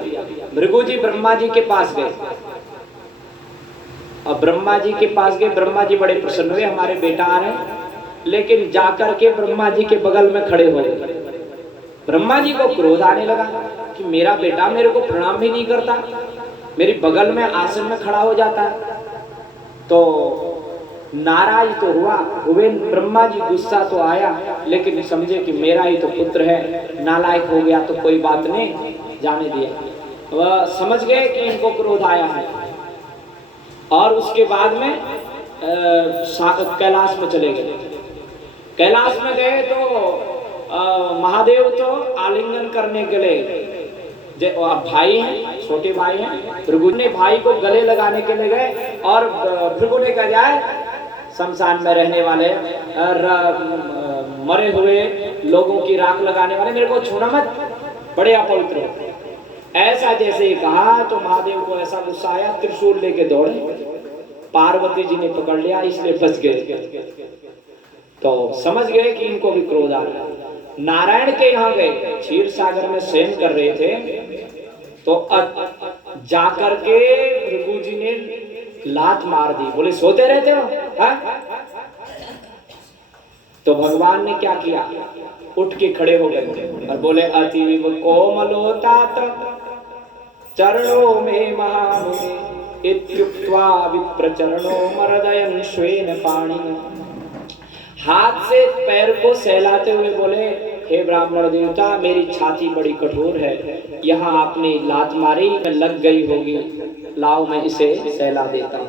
भृगु जी ब्रह्मा जी के पास गए। अब ब्रह्मा जी के पास गए, ब्रह्मा जी बड़े प्रसन्न हुए, हमारे बेटा आ रहे हैं। लेकिन जाकर के ब्रह्मा जी के बगल में खड़े हो गए। ब्रह्मा जी को क्रोध आने लगा कि मेरा बेटा मेरे को प्रणाम भी नहीं करता, मेरी बगल में आसन में खड़ा हो जाता है। तो नाराज तो हुए ब्रह्मा जी, गुस्सा तो आया, लेकिन समझे कि मेरा ही तो पुत्र है, नालायक हो गया तो कोई बात नहीं, जाने दिया। वह समझ गए कि इनको क्रोध आया है। और उसके बाद में कैलाश में चले गए। कैलाश में गए तो महादेव तो आलिंगन करने के लिए, भाई हैं, छोटे भाई हैं, भृगु ने भाई को गले लगाने के लिए गए। और भृगु ने कहा जाए शमशान में रहने वाले मरे हुए लोगों की राख लगाने वाले, मेरे को छूना मत, बड़े अपवित्र हो। ऐसा जैसे ही कहा तो महादेव को ऐसा गुस्सा आया, त्रिशूल लेके दौड़े। पार्वती जी ने पकड़ लिया, इसलिए फंस गए। तो समझ गए कि इनको भी क्रोध आ रहा है। नारायण के यहाँ गए, क्षीर सागर में शयन कर रहे थे। तो जाकर के भृगु जी ने लात मार दी, बोले सोते रहते हो हा? तो भगवान ने क्या किया, उठ के खड़े हो गए और बोले अतीव कोमलोतात चरणों में महामुने इत्युक्त्वा विप्रचरणो मर्दयन् श्वेन पाणि। हाथ से पैर को सहलाते हुए बोले हे ब्राह्मण देवता, मेरी छाती बड़ी कठोर है, यहाँ आपने लात मारी लग गई होगी, लाओ मैं इसे सहला देता हूँ।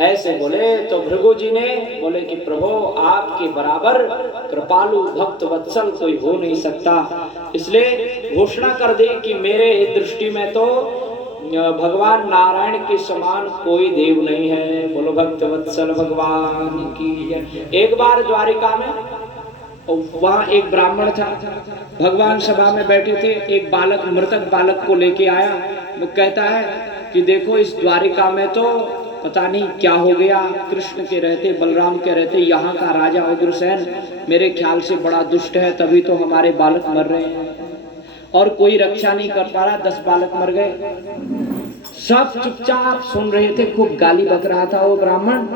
ऐसे बोले तो भृगु जी ने बोले कि प्रभु आपके बराबर कृपालु भक्त वत्सल कोई हो नहीं सकता, इसलिए घोषणा कर दी कि मेरे दृष्टि में तो भगवान नारायण के समान कोई देव नहीं है। बोलो भक्त वत्सल भगवान की। एक बार द्वारिका में वहाँ एक ब्राह्मण था, भगवान सभा में बैठे थे, एक बालक मृतक बालक को लेके आया। वो कहता है कि देखो इस द्वारिका में तो पता नहीं क्या हो गया, कृष्ण के रहते बलराम के रहते यहाँ का राजा उग्रसेन मेरे ख्याल से बड़ा दुष्ट है, तभी तो हमारे बालक मर रहे हैं और कोई रक्षा नहीं कर पा रहा, 10 बालक मर गए। सब चुपचाप सुन रहे थे, खूब गाली बक रहा था वो ब्राह्मण।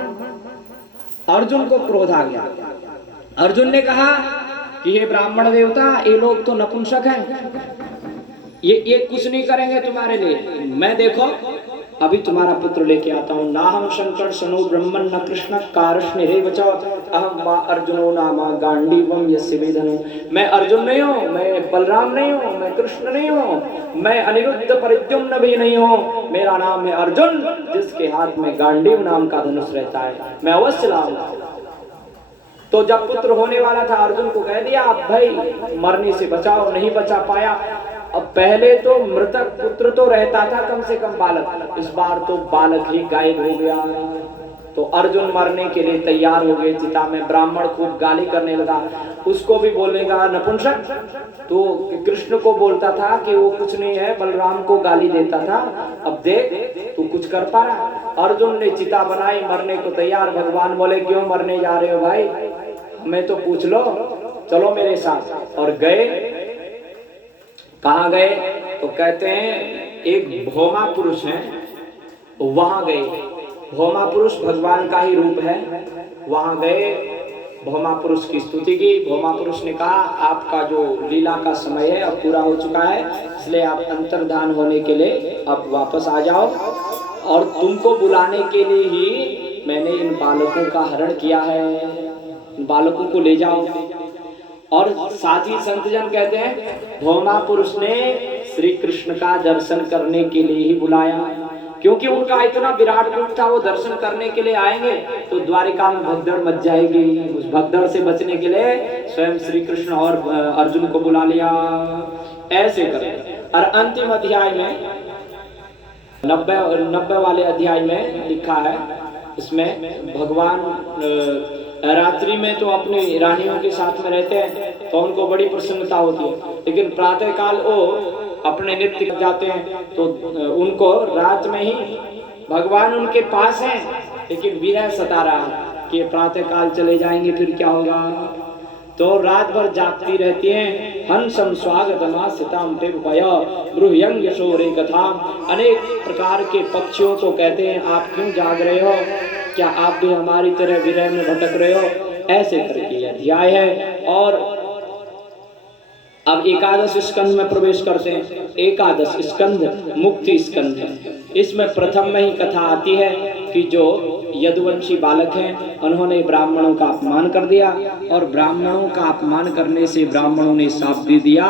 अर्जुन को क्रोध आ गया। अर्जुन ने कहा कि हे ब्राह्मण देवता, ये लोग तो नपुंसक हैं, ये कुछ नहीं करेंगे तुम्हारे लिए। मैं देखो अभी तुम्हारा पुत्र लेके आता हूँ। ना हम शंकर सनो ब्रह्मन न कृष्ण कारष्ण रे बचो अहम वा अर्जुनो नामा गांडीवम यस्य वेदनो। मैं अर्जुन नहीं हूँ, मैं बलराम नहीं हूँ, मैं कृष्ण नहीं हूँ, मैं अनिरुद्ध परिद्युम्न भी नहीं हूँ, मेरा नाम है अर्जुन, जिसके हाथ में गांडीव नाम का धनुष रहता है, मैं अवश्य लाऊंगा। तो जब पुत्र होने वाला था अर्जुन को कह दिया अब भाई मरने से बचाओ, नहीं बचा पाया। अब पहले तो मृतक पुत्र तो रहता था कम से कम बालक, इस बार तो बालक ही गायब हो गया। तो अर्जुन मरने के लिए तैयार हो गए चिता में। ब्राह्मण खूब गाली करने लगा, उसको भी बोलेगा नपुंसक। तो कृष्ण को बोलता था कि वो कुछ नहीं है, बलराम को गाली देता था, अब देख तू कुछ कर पा रहा। अर्जुन ने चिता बनाई, मरने को तैयार। भगवान बोले क्यों मरने जा रहे हो भाई, हमें तो पूछ लो, चलो मेरे साथ। और गए कहाँ गए? तो कहते हैं एक भौमा पुरुष है, वहां गए। भौमा पुरुष भगवान का ही रूप है। वहां गए, भौमा पुरुष की स्तुति की। भौमा पुरुष ने कहा आपका जो लीला का समय है अब पूरा हो चुका है, इसलिए आप अंतर्धान होने के लिए अब वापस आ जाओ, और तुमको बुलाने के लिए ही मैंने इन बालकों का हरण किया है, इन बालकों को ले जाओ। और साथ ही संतजन कहते हैं भौमा पुरुष ने श्री कृष्ण का दर्शन करने के लिए ही बुलाया, क्योंकि उनका इतना विराट रूप था। वो दर्शन करने के लिए आएंगे तो द्वारिका में भगदड़ मच जाएगी। उस भगदड़ से बचने के लिए स्वयं श्री कृष्ण और अर्जुन को बुला लिया। ऐसे करें। और अंतिम अध्याय में 90 वाले अध्याय में लिखा है, इसमें भगवान रात्रि में तो अपनी रानियों के साथ में रहते हैं तो उनको बड़ी प्रसन्नता होती है, लेकिन प्रातः काल वो अपने नृत्य जाते हैं तो उनको रात में ही भगवान उनके पास हैं, लेकिन विरह सता रहा है कि प्रातः काल चले जाएंगे फिर क्या होगा। तो रात भर जागती रहती हैं। हंसम स्वागतमासिताम पिबपय ब्रूह्यंग यशोरे कथा। अनेक प्रकार के पक्षियों को कहते हैं आप क्यों जाग रहे हो, क्या आप भी हमारी तरह विरह में भटक रहे हो। ऐसे करके अध्याय है। और अब एकादश स्कंध में प्रवेश करते हैं। एकादश स्कंध मुक्ति स्कंध है। इसमें प्रथम में ही कथा आती है कि जो यदुवंशी बालक हैं उन्होंने ब्राह्मणों का अपमान कर दिया, और ब्राह्मणों का अपमान करने से ब्राह्मणों ने शाप दे दिया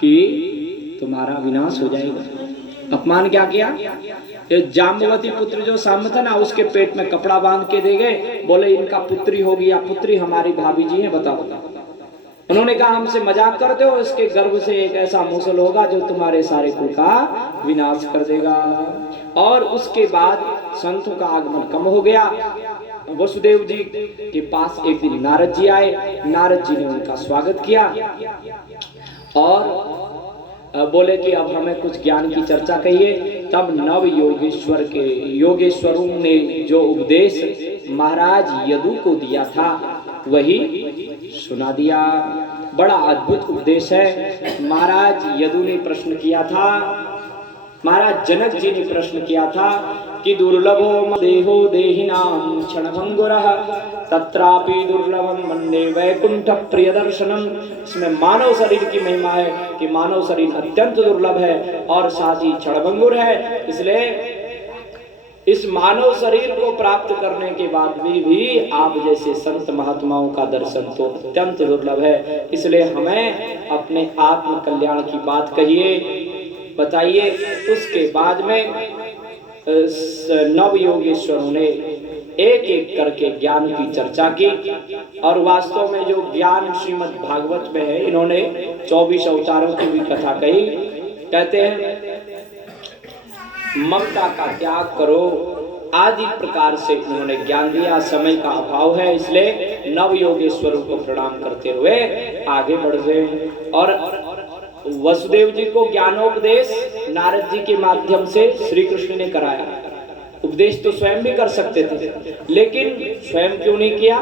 कि तुम्हारा विनाश हो जाएगा। अपमान क्या किया? जाम्बवती पुत्र जो साम्य था ना, उसके पेट में कपड़ा बांध के दे गए, बोले इनका पुत्री होगी या पुत्री हमारी भाभी जी हैं, बताओ। उन्होंने कहा हमसे मजाक करते हो, इसके गर्भ से एक ऐसा मूसल होगा जो तुम्हारे सारे कुल का विनाश कर देगा। और उसके बाद संतों का आगमन कम हो गया। वसुदेव जी के पास एक दिन नारद जी आए। नारद जी ने उनका स्वागत किया और बोले कि अब हमें कुछ ज्ञान की चर्चा कहिए। तब नव योगेश्वरों ने जो उपदेश महाराज यदु को दिया था वही सुना दिया। बड़ा अद्भुत उपदेश है। महाराज यदु ने प्रश्न किया था, महाराज जनक जी ने प्रश्न किया था कि दुर्लभो देहो देहिनां क्षणभंगुरः तत्रापि दुर्लभम वंदे वैकुंठ प्रिय दर्शनम। इसमें मानव शरीर की महिमा है कि मानव शरीर अत्यंत दुर्लभ है और साथ ही क्षणभंगुर है। इसलिए इस मानव शरीर को प्राप्त करने के बाद भी आप जैसे संत महात्माओं का दर्शन तो अत्यंत दुर्लभ है। इसलिए हमें अपने आत्म कल्याण की बात कहिए, बताइए। उसके बाद में नव योगेश्वरों ने एक एक करके ज्ञान की चर्चा की, और वास्तव में जो ज्ञान श्रीमद् भागवत में है, इन्होंने 24 अवतारों की भी कथा कही। कहते हैं ममता का त्याग करो आदि प्रकार से उन्होंने ज्ञान दिया। समय का अभाव है, इसलिए नव योगेश्वरों को प्रणाम करते हुए आगे बढ़ गए। और वसुदेव जी को ज्ञानोपदेश नारद जी के माध्यम से श्री कृष्ण ने कराया। उपदेश तो स्वयं भी कर सकते थे, लेकिन स्वयं क्यों नहीं किया?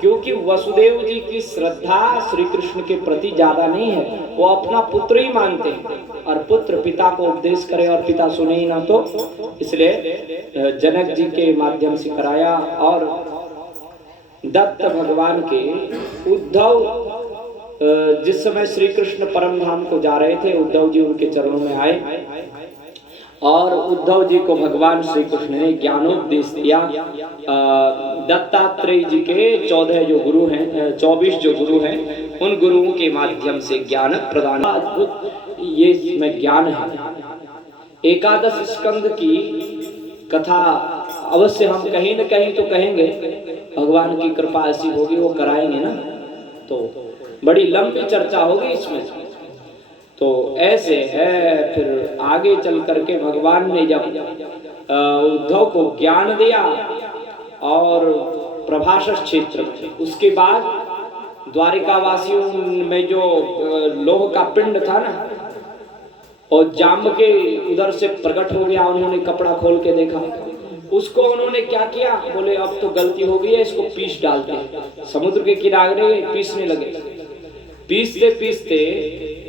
क्योंकि वसुदेव जी की श्रद्धा श्री कृष्ण के प्रति ज्यादा नहीं है। वो अपना पुत्र ही मानते हैं, और पुत्र पिता को उपदेश करे और पिता सुने ही ना, तो इसलिए जनक जी के माध्यम से कराया। और दत्त भगवान के उद्धव जिस समय श्री कृष्ण परम धाम को जा रहे थे, उद्धव जी उनके चरणों में आए और उद्धव जी को भगवान श्री कृष्ण ने ज्ञानोपदेश दिया। दत्तात्रेय जी के 14 जो गुरु हैं, 24 जो गुरु हैं, उन गुरुओं के माध्यम से ज्ञान प्रदान। अद्भुत ये इसमें ज्ञान है। एकादश स्कंद की कथा अवश्य हम कहीं न कहीं तो कहेंगे, भगवान की कृपा ऐसी होगी वो कराएंगे ना, तो बड़ी लंबी चर्चा होगी इसमें। तो ऐसे है। फिर आगे चल करके भगवान ने जब उद्धव को ज्ञान दिया और प्रभाषस क्षेत्र, उसके बाद द्वारिका वासियों में जो लोह का पिंड था ना, और जाम्ब के उधर से प्रकट हो गया। उन्होंने कपड़ा खोल के देखा, उसको उन्होंने क्या किया, बोले अब तो गलती हो गई है, इसको पीस डालते हैं। समुद्र के किनारे पीसने लगे। पीसते पीसते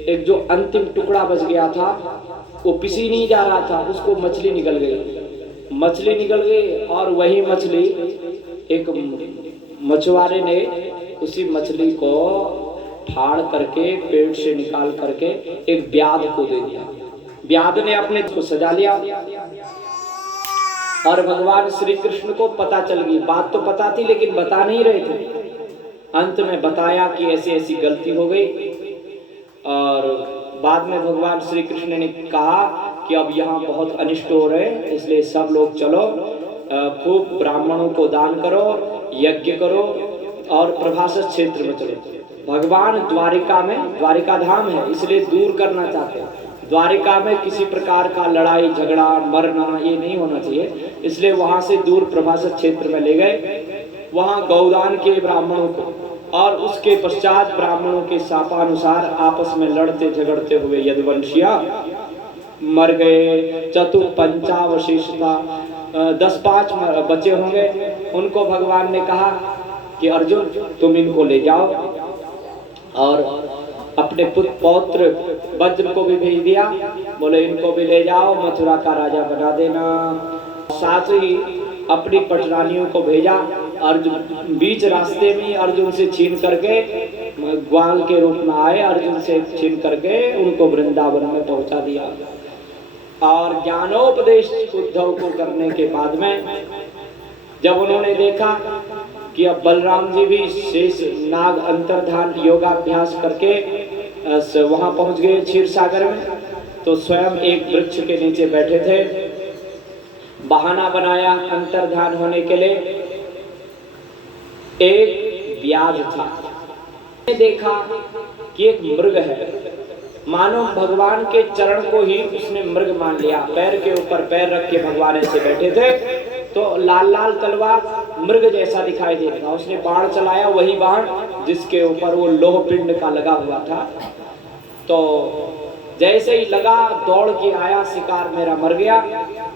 एक जो अंतिम टुकड़ा बच गया था वो पिसी नहीं जा रहा था, उसको मछली निकल गई और वही मछली एक मछुआरे ने उसी मछली को फाड़ करके पेट से निकाल करके एक व्याध को दे दिया। व्याध ने अपने को सजा लिया और भगवान श्री कृष्ण को पता चल गई। बात तो पता थी लेकिन बता नहीं रहे थे। अंत में बताया कि ऐसी ऐसी गलती हो गई और बाद में भगवान श्री कृष्ण ने कहा कि अब यहाँ बहुत अनिष्ट हो रहे हैं, इसलिए सब लोग चलो खूब ब्राह्मणों को दान करो, यज्ञ करो और प्रभासक क्षेत्र में चलो। भगवान द्वारिका में, द्वारिका धाम है इसलिए दूर करना चाहते हैं। द्वारिका में किसी प्रकार का लड़ाई झगड़ा मरना ये नहीं होना चाहिए, इसलिए वहां से दूर प्रभासक क्षेत्र में ले गए। वहां गौदान के ब्राह्मणों को और उसके पश्चात ब्राह्मणों के शापानुसार आपस में लड़ते झगड़ते हुए यदुवंशिया मर गए। चतुर्पंचावशेषता 10-5 बचे होंगे। उनको भगवान ने कहा कि अर्जुन तुम इनको ले जाओ और अपने पौत्र वज्र को भी भेज दिया, बोले इनको भी ले जाओ मथुरा का राजा बना देना। साथ ही अपनी पटरानियों को भेजा। अर्जुन बीच रास्ते में अर्जुन से छीन करके ग्वाल के रूप में आए, अर्जुन से छीन करके उनको वृंदावन में पहुंचा दिया। और ज्ञानोपदेश उद्धव को करने के बाद में जब उन्होंने देखा कि अब बलराम जी भी शेष नाग अंतर्धान योगाभ्यास करके वहां पहुंच गए क्षीर सागर में, तो स्वयं एक वृक्ष के नीचे बैठे थे। बहाना बनाया अंतर्धान होने के लिए। एक व्याध था, देखा कि एक मृग है, मानो भगवान के चरण को ही उसने मृग मान लिया। पैर के ऊपर पैर रख के भगवान ऐसे बैठे थे, तो लाल लाल तलवार मृग जैसा दिखाई दे रहा। उसने बाण चलाया, वही बाण जिसके ऊपर वो लोह पिंड का लगा हुआ था। तो जैसे ही लगा दौड़ के आया, शिकार मेरा मर गया।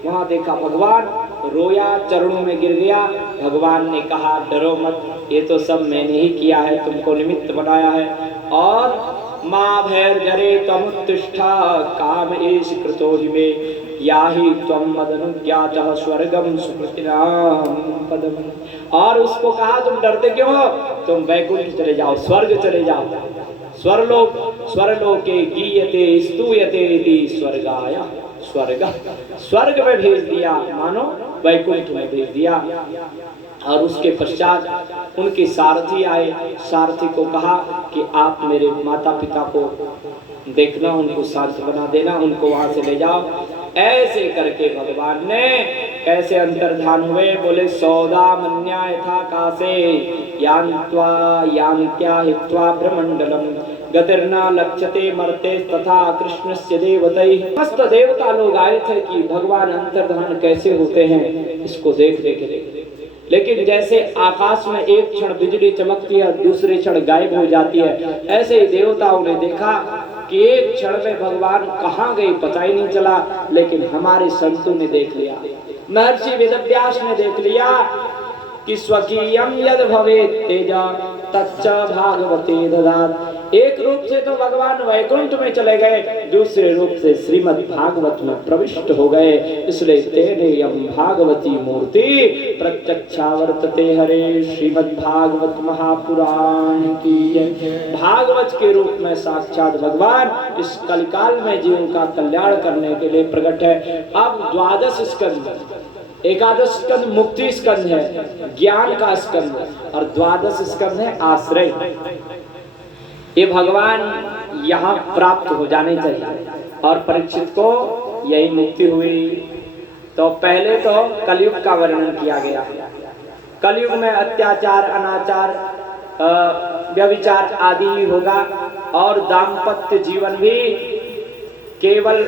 वहां देखा भगवान, रोया, चरणों में गिर गया। भगवान ने कहा डरो मत, ये तो सब मैंने ही किया है, तुमको निमित्त बनाया है। और माँ भैर जरे तमुत्तिष्ठा काम एष कृतो हिमे याहि त्वं मदनुज्ञातः स्वर्गम सुकृतिनाम पदम। और उसको कहा तुम डरते क्यों हो, तुम वैकुंठ चले जाओ, स्वर्ग चले जाओ। स्वर्लोके गीयते स्तूयते इति स्वर्गाय स्वर्ग में भेज दिया, मानो वैकुंठ में भेज दिया। और उसके पश्चात उनके सारथी आए। सारथी को कहा कि आप मेरे माता पिता को देखना, उनको शांत बना देना, उनको वहां से ले जाओ। ऐसे करके भगवान ने कैसे अंतर्धान हुए, बोले सौदा मन्या यथा कासे यान्त्वा यान्त्या हित्वा ब्रह्मंडलम गतिर्ना लक्ष्यते मर्ते तथा कृष्णस्य देवतै। समस्त देवता लोग आए थे कि भगवान अंतर्धान कैसे होते हैं इसको देख देख। लेकिन जैसे आकाश में एक क्षण बिजली चमकती है, दूसरे क्षण गायब हो जाती है, ऐसे ही देवताओं ने देखा कि एक क्षण में भगवान कहाँ गए पता ही नहीं चला। लेकिन हमारे संतों ने देख लिया, महर्षि वेदव्यास ने देख लिया कि स्वकीयम यद भवेत् तेजा तच्च भागवते ददात। एक रूप से तो भगवान वैकुंठ में चले गए, दूसरे रूप से श्रीमद् भागवत में प्रविष्ट हो गए। इसलिए तेने यम भागवती मूर्ति प्रत्यक्षावर्तते हरे। श्रीमद् भागवत महापुराण की जय। भागवत के रूप में साक्षात भगवान इस कलिकाल में जीवों का कल्याण करने के लिए प्रकट है। अब 12 स्कंद, 11 स्कंद मुक्ति स्कंद है, ज्ञान का स्कंद, और 12 स्कंद है आश्रय। ये भगवान यहाँ प्राप्त हो जाने चाहिए। और परीक्षित को यही मुक्ति हुई। तो पहले तो कलयुग का वर्णन किया गया। कलयुग में अत्याचार, अनाचार, व्यभिचार आदि होगा और दाम्पत्य जीवन भी केवल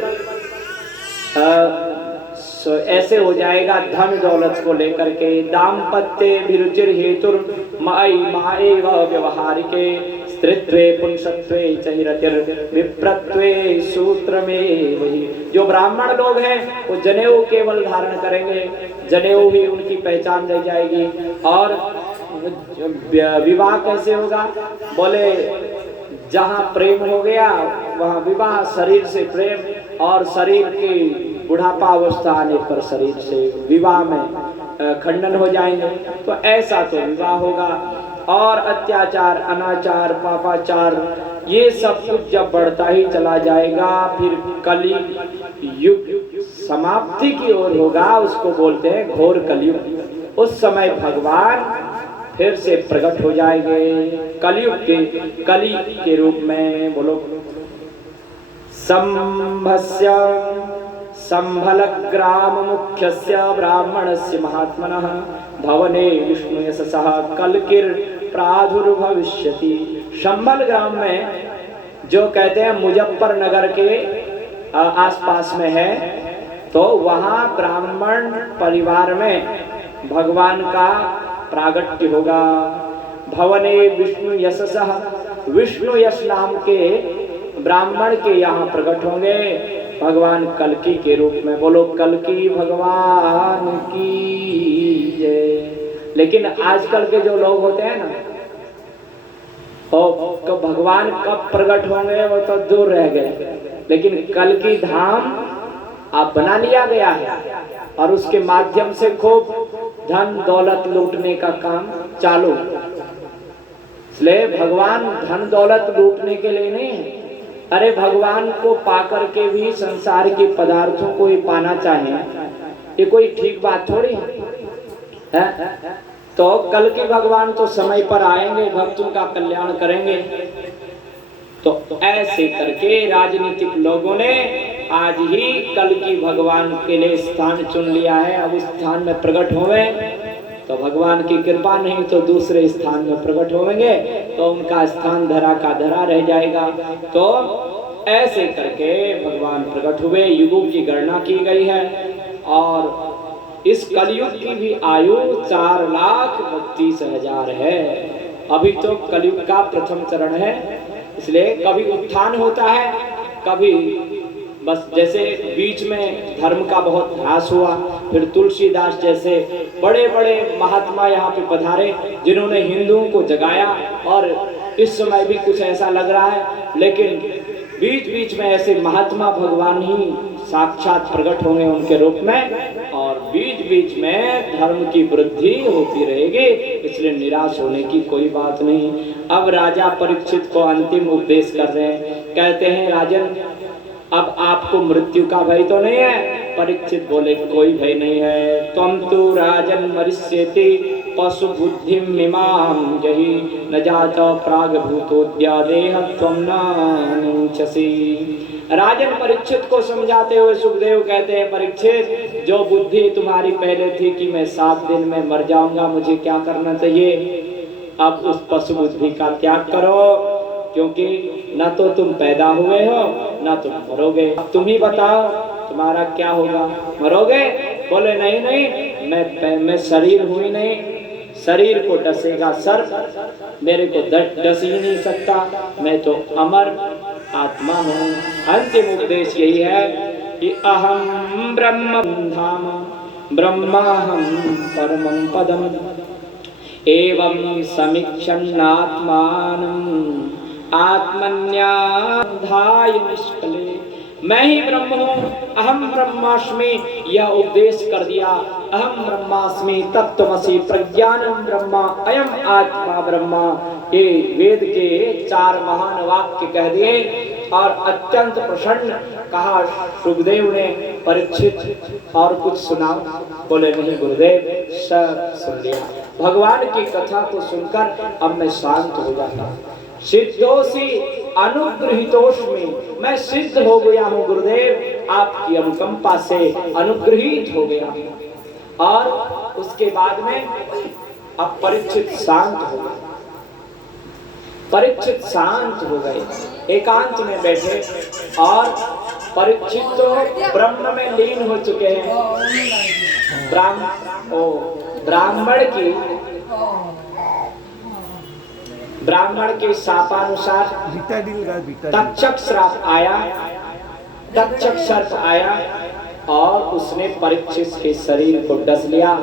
ऐसे हो जाएगा धन दौलत को लेकर के। दाम्पत्य विरुचिर हेतुर माए व्यवहारिके स्त्रीत्वे पुंसत्वे चहिरतिर विप्रत्वे सूत्र में। वही जो ब्राह्मण लोग हैं वो जनेऊ केवल धारण करेंगे, जनेऊ ही उनकी पहचान रह जाएगी। और विवाह कैसे होगा, बोले जहाँ प्रेम हो गया वहाँ विवाह, शरीर से प्रेम और शरीर की बुढ़ापा अवस्था आने पर शरीर से विवाह में खंडन हो जाएंगे। तो ऐसा तो विवाह होगा। और अत्याचार, अनाचार, पापाचार, ये सब कुछ जब बढ़ता ही चला जाएगा, फिर कली युग समाप्ति की ओर होगा, उसको बोलते हैं घोर कलयुग। उस समय भगवान फिर से प्रकट हो जाएंगे कलयुग के कली के रूप में। बोलो संभस्य संभलग्राम मुख्यस्य ब्राह्मणस्य महात्मनः भवने विष्णु यशसः कलकिर प्रादुर्भविष्यति। संभल ग्राम में, जो कहते हैं मुजफ्फरनगर के आसपास में है, तो वहाँ ब्राह्मण परिवार में भगवान का प्रागट्य होगा। भवने विष्णु यशसः, विष्णु यश नाम के ब्राह्मण के यहाँ प्रकट होंगे भगवान कल्कि के रूप में। बोलो कल्कि भगवान की जय। लेकिन आजकल के जो लोग होते हैं ना, तो भगवान कब प्रकट होंगे वो तो दूर रह गए, लेकिन कल्कि धाम अब बना लिया गया है और उसके माध्यम से खूब धन दौलत लूटने का काम चालू। इसलिए भगवान धन दौलत लूटने के लिए नहीं है। अरे भगवान को पाकर के भी संसार के पदार्थों को ही पाना चाहे, ये कोई ठीक बात थोड़ी है। तो कल के भगवान तो समय पर आएंगे, भक्तों का कल्याण करेंगे। तो ऐसे करके राजनीतिक लोगों ने आज ही कल की भगवान के लिए स्थान चुन लिया है। अब उस स्थान में प्रकट होवे तो भगवान की कृपा, नहीं तो दूसरे स्थान में प्रकट होंगे तो उनका स्थान धरा का धरा रह जाएगा। तो ऐसे करके भगवान प्रकट हुए। युगों की गणना की गई है और इस कलयुग की भी आयु 4,32,000 है। अभी तो कलयुग का प्रथम चरण है, इसलिए कभी उत्थान होता है, कभी बस जैसे बीच में धर्म का बहुत ह्रास हुआ, फिर तुलसीदास जैसे बड़े बड़े महात्मा यहाँ पे पधारे जिन्होंने हिंदुओं को जगाया। और इस समय भी कुछ ऐसा लग रहा है, लेकिन बीच बीच में ऐसे महात्मा भगवान ही साक्षात प्रकट होंगे उनके रूप में, और बीच बीच में धर्म की वृद्धि होती रहेगी, इसलिए निराश होने की कोई बात नहीं। अब राजा परीक्षित को अंतिम उपदेश कर रहे हैं, कहते हैं राजन अब आपको मृत्यु का भय तो नहीं है? परीक्षित बोले कोई भय नहीं है। त्वं तु राजन मरिष्यति पशु बुद्धिं मिमां जहि न जात प्राग भूतोद्या देह त्वं न मुञ्चसि। राजन परीक्षित को समझाते हुए सुखदेव कहते हैं, परीक्षित जो बुद्धि तुम्हारी पहले थी कि मैं 7 दिन में मर जाऊंगा, मुझे क्या करना चाहिए? अब उस पशु बुद्धि का त्याग करो, क्योंकि न तो तुम पैदा हुए हो न तुम मरोगे। अब तुम ही बताओ तुम्हारा क्या होगा? मरोगे? बोले नहीं नहीं, मैं शरीर हुई नहीं, शरीर को डसेगा सर्प, मेरे को डस ही नहीं सकता, मैं तो अमर आत्मा हूँ। अंतिम उपदेश यही है कि अहम ब्रह्म धाम ब्रह्माहम परमं पदम एवं समीक्षन्नात्मानं आत्मन्याधाय निष्कले। मैं ही ब्रह्म हूँ, अहम ब्रह्मास्मि, यह उपदेश कर दिया। अहम ब्रह्मास्मि तत्त्वमसि प्रज्ञानम ब्रह्मा अयम आत्मा ब्रह्मा। ये वेद के 4 महान वाक्य कह दिए और अत्यंत प्रसन्न कहा सुखदेव ने, परीक्षित और कुछ सुना? बोले नहीं गुरुदेव, सब सुन लिया। भगवान की कथा को सुनकर अब मैं शांत हो जाता। सिद्धोसी अनुग्रहितोस्मि, मैं सिद्ध हो गया हूँ गुरुदेव, आपकी अनुकंपा से अनुग्रहित हो गया। और उसके बाद में अब परीक्षित शांत हो गए। परीक्षित शांत हो गए, एकांत में बैठे, और परीक्षित तो ब्रह्म में लीन हो चुके हैं। ब्राह्मण के शापानुसार तक्षक श्राप आया, तक्षक सर्प आया और उसने परीक्षित के शरीर को डस लिया।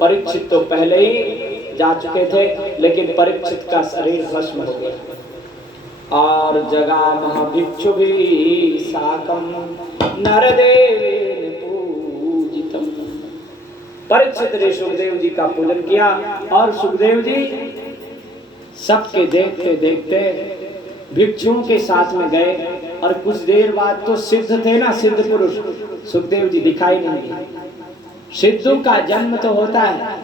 परीक्षित तो पहले ही जा चुके थे, लेकिन परीक्षित का शरीर भस्म हो गया और जगामः भिक्षु भी साकम नरदेवेन पूजितम। परीक्षित ने सुखदेव जी का पूजन किया और सुखदेव जी सबके देखते देखते भिक्षुओं के साथ में गए और कुछ देर बाद तो सिद्ध थे ना, सिद्ध पुरुष, सुखदेव जी दिखाई नहीं दिए। सिद्धों का जन्म तो होता है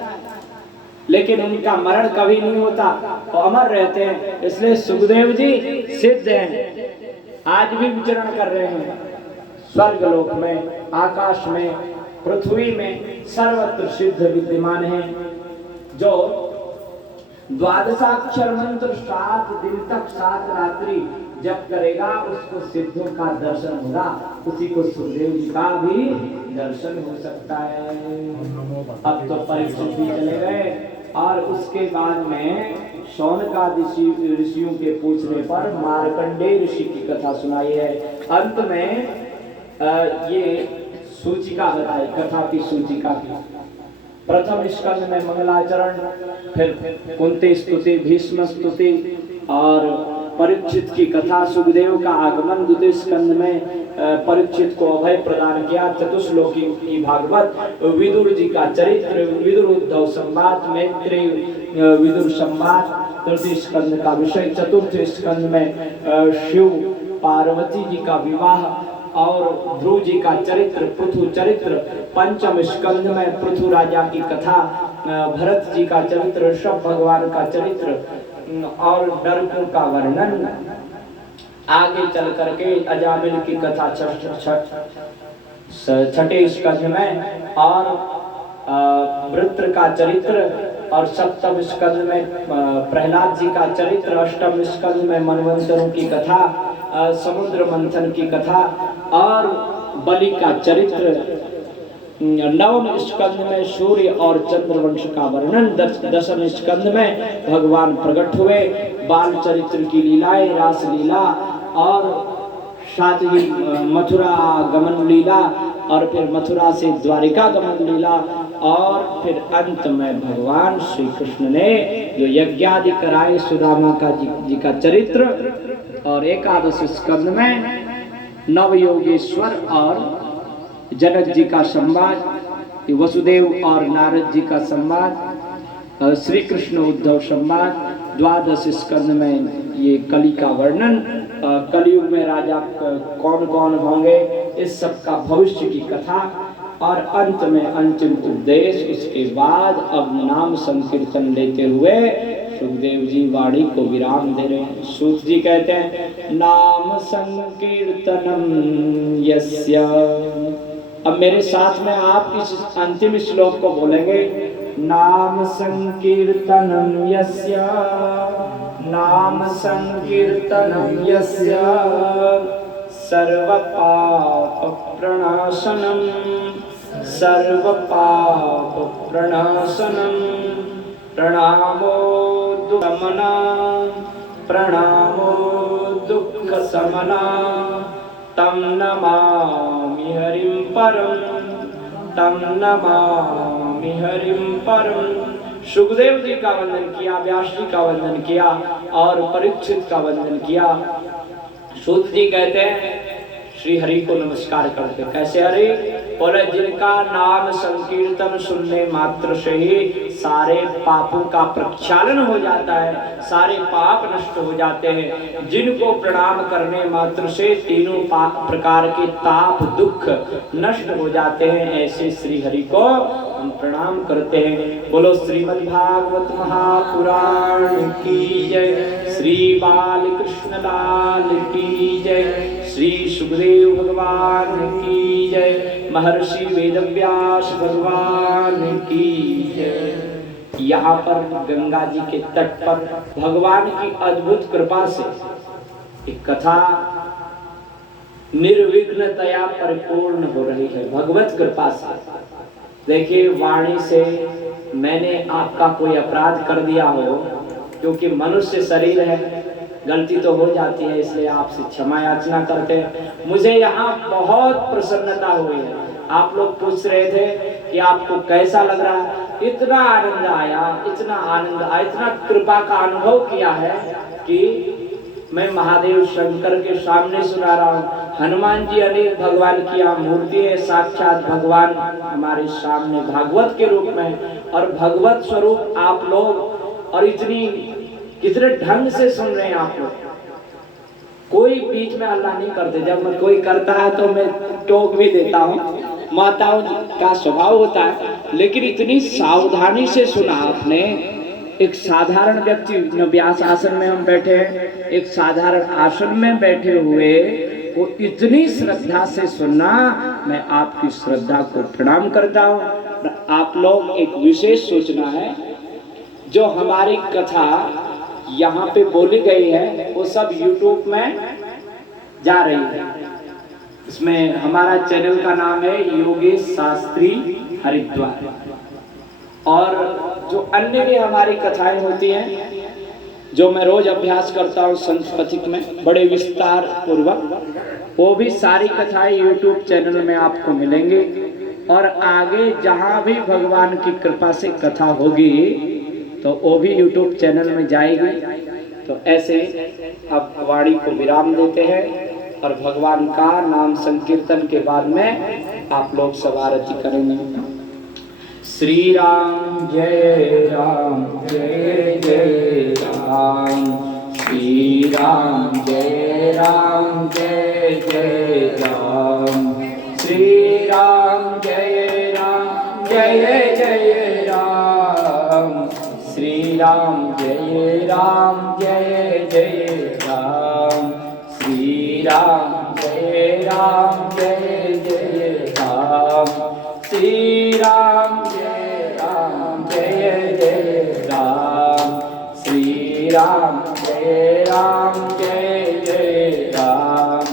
लेकिन उनका मरण कभी नहीं होता, वो अमर रहते हैं। इसलिए सुखदेव जी सिद्ध हैं, आज भी विचरण कर रहे हैं स्वर्ग लोक में, आकाश में, पृथ्वी में, सर्वत्र सिद्ध विद्यमान है। जो द्वादशाक्षर मंत्र 7 दिन तक 7 रात्रि जब करेगा उसको सिद्धों का दर्शन होगा, उसी को सुखदेव जी का भी दर्शन हो सकता है। अब तो परीक्षित भी चले गए और उसके बाद में शौनकादि ऋषियों के पूछने पर मार्कंडेय ऋषि की कथा सुनाई है। अंत में ये सूचिका बताई, कथा की सूचिका की। प्रथम स्कंद में मंगलाचरण, फिर कुंती स्तुति, भीष्म स्तुति और परीक्षित की कथा, सुखदेव का आगमन। द्वितीय स्कंद में परीक्षित को अभय प्रदान किया। चतुश्लोकी की भागवत, विदुर जी का चरित्र, विदुर उद्धव संवाद, मैत्री विदुर संवाद तृतीय स्कंद का विषय। चतुर्थ स्कंद में शिव पार्वती जी का विवाह और ध्रुव जी का चरित्र, पृथु चरित्र। पंचम स्कंद में पृथु राजा की कथा, भरत जी का चरित्र, ऋषभ भगवान का चरित्र और नरकों का वर्णन। आगे चल करके अजामिल की कथा छठे स्कंद में और वृत्र का चरित्र और सप्तम स्कंद में प्रहलाद जी का चरित्र। अष्टम स्कंद में मनवंतरों की कथा, समुद्र मंथन की कथा और बलि का चरित्र। नवम स्कंद में सूर्य और चंद्रवंश का वर्णन। दसम स्कंद में भगवान प्रकट हुए, बाल चरित्र की लीलाएं, रास लीला और साथ ही मथुरा गमन लीला और फिर मथुरा से द्वारिका गमन लीला और फिर अंत में भगवान श्री कृष्ण ने जो यज्ञादि कराए सुदामा का जी का चरित्र। और एकादश स्कंद में नवयोगेश्वर और जनक जी का संवाद, वसुदेव और नारद जी का संवाद, श्री कृष्ण उद्धव संवाद। द्वादश स्कंद में ये कली का वर्णन, कलयुग में राजा कौन कौन होंगे, इस सब का भविष्य की कथा और अंत में अंतिम उपदेश। इसके बाद अब नाम संकीर्तन लेते हुए सुखदेव जी वाणी को विराम दे रहे हैं। सूत जी कहते हैं नाम संकीर्तनम यस्य। अब मेरे साथ में आप इस अंतिम श्लोक को बोलेंगे, नाम संकीर्तनम यस्य, नाम संकीर्तनम यस्य सर्व पाप प्रणाशनम, सर्व पाप प्रणाशनम, प्रणामो दुःखमना, प्रणामो दुःख समना, तम नमामि हरिं परम, तम नमामि हरिं परम। सुखदेव जी का वंदन किया, व्यास जी का वंदन किया और परीक्षित का वंदन किया। सूत जी कहते हैं श्री हरि को नमस्कार करते। कैसे हरि? बोले जिनका नाम संकीर्तन सुनने मात्र से ही सारे पापों का प्रक्षालन हो जाता है, सारे पाप नष्ट हो जाते हैं। जिनको प्रणाम करने मात्र से तीनों प्रकार के ताप दुख नष्ट हो जाते हैं, ऐसे श्री हरि को हम प्रणाम करते हैं। बोलो श्रीमद् भागवत महापुराण की जय, श्री बाल कृष्ण लाल की जय, श्री सुखदेव भगवान की जय, महर्षि वेदव्यास भगवान की जय। यहाँ पर गंगा जी के तट पर भगवान की अद्भुत कृपा से एक कथा निर्विघ्नतया परिपूर्ण हो रही है, भगवत कृपा से। देखिए, वाणी से मैंने आपका कोई अपराध कर दिया हो, क्योंकि मनुष्य शरीर है, गलती तो हो जाती है, इसलिए आपसे क्षमा याचना करते हैं। मुझे यहाँ बहुत प्रसन्नता हुई है। आप लोग पूछ रहे थे कि आपको कैसा लग रहा है। इतना आनंद आया, इतना आनंद आया, इतना कृपा का अनुभव किया है कि मैं महादेव शंकर के सामने सुना रहा हूँ। हनुमान जी अनेक भगवान की यहाँ मूर्ति है, साक्षात भगवान हमारे सामने भागवत के रूप में, और भगवत स्वरूप आप लोग और कितने ढंग से सुन रहे हैं आप लोग। कोई बीच में हल्ला नहीं करते, जब मैं कोई करता है तो मैं टोक भी देता हूँ, माताओं का स्वभाव होता है, लेकिन इतनी सावधानी से सुना आपने। एक साधारण व्यक्ति, व्यास आसन में हम बैठे हैं, एक साधारण आसन में बैठे हुए वो इतनी श्रद्धा से सुनना, मैं आपकी श्रद्धा को प्रणाम करता हूँ। आप लोग एक विशेष सूचना है, जो हमारी कथा यहाँ पे बोली गई है वो सब YouTube में जा रही है। इसमें हमारा चैनल का नाम है योगेश शास्त्री हरिद्वार, और जो अन्य भी हमारी कथाएं होती हैं जो मैं रोज अभ्यास करता हूँ संत पथिक में बड़े विस्तार पूर्वक, वो भी सारी कथाएं YouTube चैनल में आपको मिलेंगी। और आगे जहाँ भी भगवान की कृपा से कथा होगी तो वो भी YouTube चैनल में जाएगी। तो ऐसे अब वाणी को विराम देते हैं और भगवान का नाम संकीर्तन के बाद में आप लोग सब आरती करेंगे। श्री राम जय राम जय जय राम, श्री राम जय जय राम, श्री राम जय जय राम, श्री राम जय जय राम, श्री राम जय जय राम, श्री राम जय राम, श्री राम जय जय राम,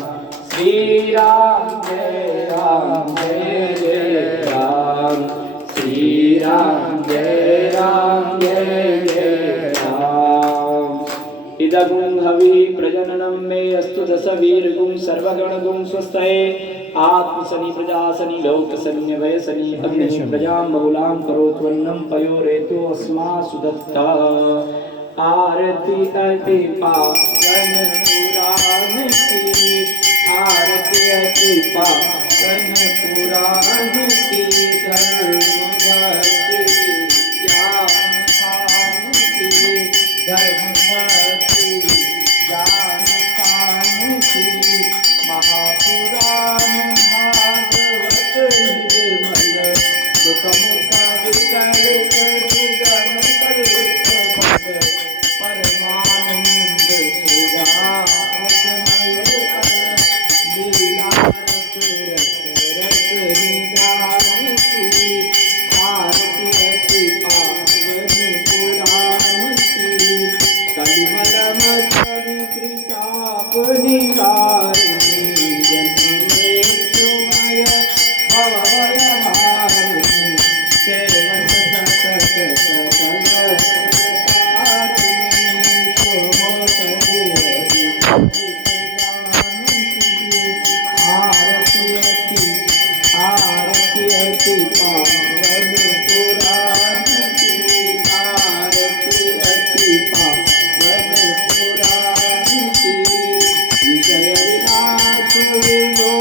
श्री राम जय जय राम, श्री राम जय राम। इदगुं हवि प्रजननं मे अस्तु दशवीरगुं सर्वगणगुं स्वस्तये आत्मसनि प्रजासनि लोकसनि वयसनि अग्नि प्रजां बहुलां करोत्वन्नं पयोरेतो अस्मासु दत्ता। आरती अति पावन पुराण की, आरती अति पावन पुराण की, धर्म भक्ति ज्ञान खान की, धर्म भक्ति ज्ञान खान की, महापुराण भागवत निर्मल सुखमुख विकलित सुगम कल्पपद, परमानंद सुधारसमय तल, लीला रस निधान की, आरती अति पावन पुराण की, कलिमल मथन कृताप निवारिणी, जन्म मृत्युमय भवभय हारिणी, सेवक सतत सकल तारिणी, शोभत आरती अति पावन पुराण की, आरती अति पावन पुराण की, विजय विलास विभो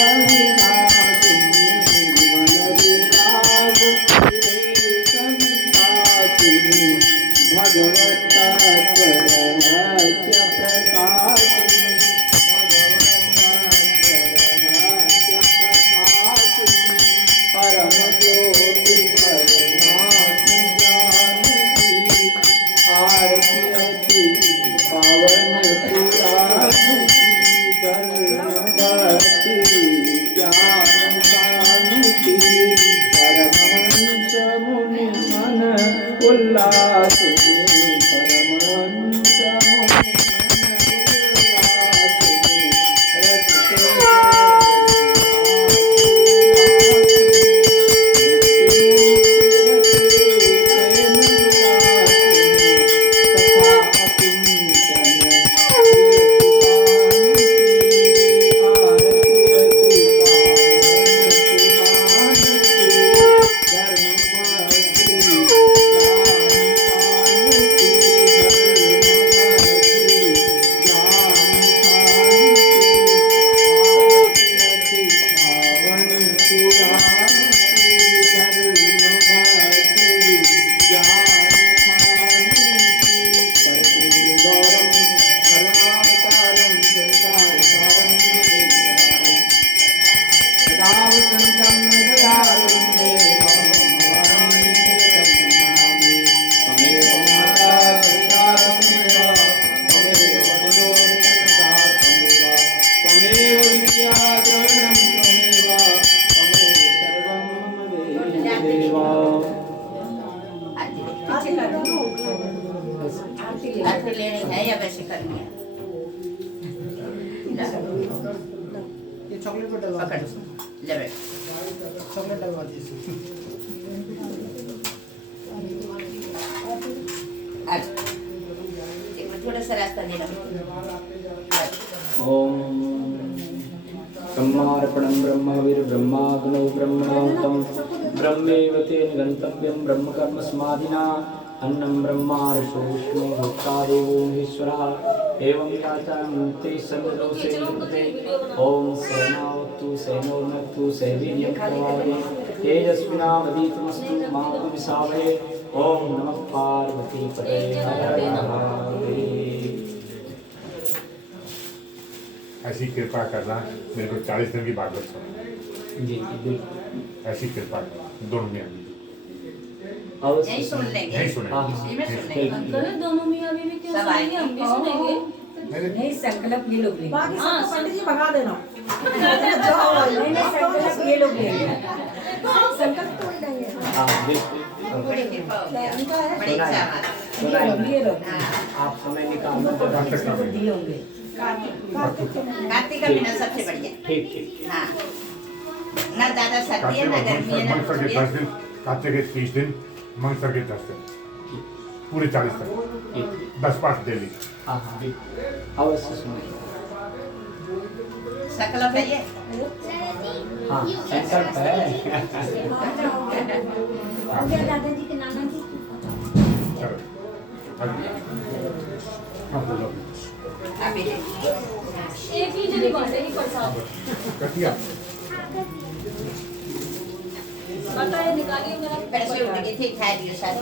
अविनाश, निर्मल विलास संतासिनी, भगवत रहस्य प्रकाशिनी, परम ज्योति परमात्म जानकी, आरती अति पावन पुराण की, धर्म भक्ति ज्ञान शांति, परमहंस मुनि मन उल्लासिनी, परमहंस मुनि मन उल्लासिनी, देव। आरती लेनी है या वैसे करनी है? ये चॉकलेट को डलवा पकड़ ले बैठ। चॉकलेट डलवा दीजिए। आज थोड़ा सा रास्ता दे रहा ओम ब्रह्मार्पणं ब्रह्मविर्ब्रह्माग्नौ ब्रह्मणोऽहं ब्रह्मेव तेन गन्तव्यं ब्रह्मकर्म समाधिना अन्नं ब्रह्मार्षोष्मे भोक्ता देवो महेश्वरः एवं याचान्ते सर्वदोषे निवृत्ते ओम सेनावतु सेनोर्नक्तु सेवीर्यं प्रवाहे तेजस्विनावधीतमस्तु मा विद्विषावहे ओम नमः पार्वती पते हर हर महादेव। ऐसी कृपा करना मेरे को 40 दिन की बात सुनो। जी जी बिल्कुल ऐसी कृपा करना दोनों में अवश्य यही सुन लेंगे। यही सुनेंगे। हाँ, इसी में सुनेंगे। बिल्कुल। अंकल दोनों मियां बीवी क्यों सब सुनेंगे? हम भी सुनेंगे। नहीं संकल्प ये लोग लेंगे। बाकी हाँ, सब पंडित जी भगा देना। नहीं संकल्प ये लोग लेंगे। संकल्प तोड़ देंगे। हाँ बिल्कुल बड़ी कृपा हो गया। उनका है। बड़ी इच्छा हमारी। ये लोग हाँ। आप समय निकालना तो किसी को दिए होंगे। कार्तिक का महीना सबसे बढ़िया। ठीक ठीक हाँ ना ज्यादा सर्दी है ना गर्मी है ना मंगसर के 10 दिन, कार्तिक के 30 दिन, मंगसर के 10 दिन, पूरे 40 दिन, ठीक 10 पाठ डेली। हाँ हाँ बिल्कुल अवश्य सुनिए। सकल है ये। हाँ संकल्प है। हो गया दादाजी के नाना जी। चलो हाँ बोलो अभी ले। एक ही जगह बांटेगी प्रसाद। कटिया बताइए निकालिए मेरा पैसे उठ गए थे खाए दिए सारे।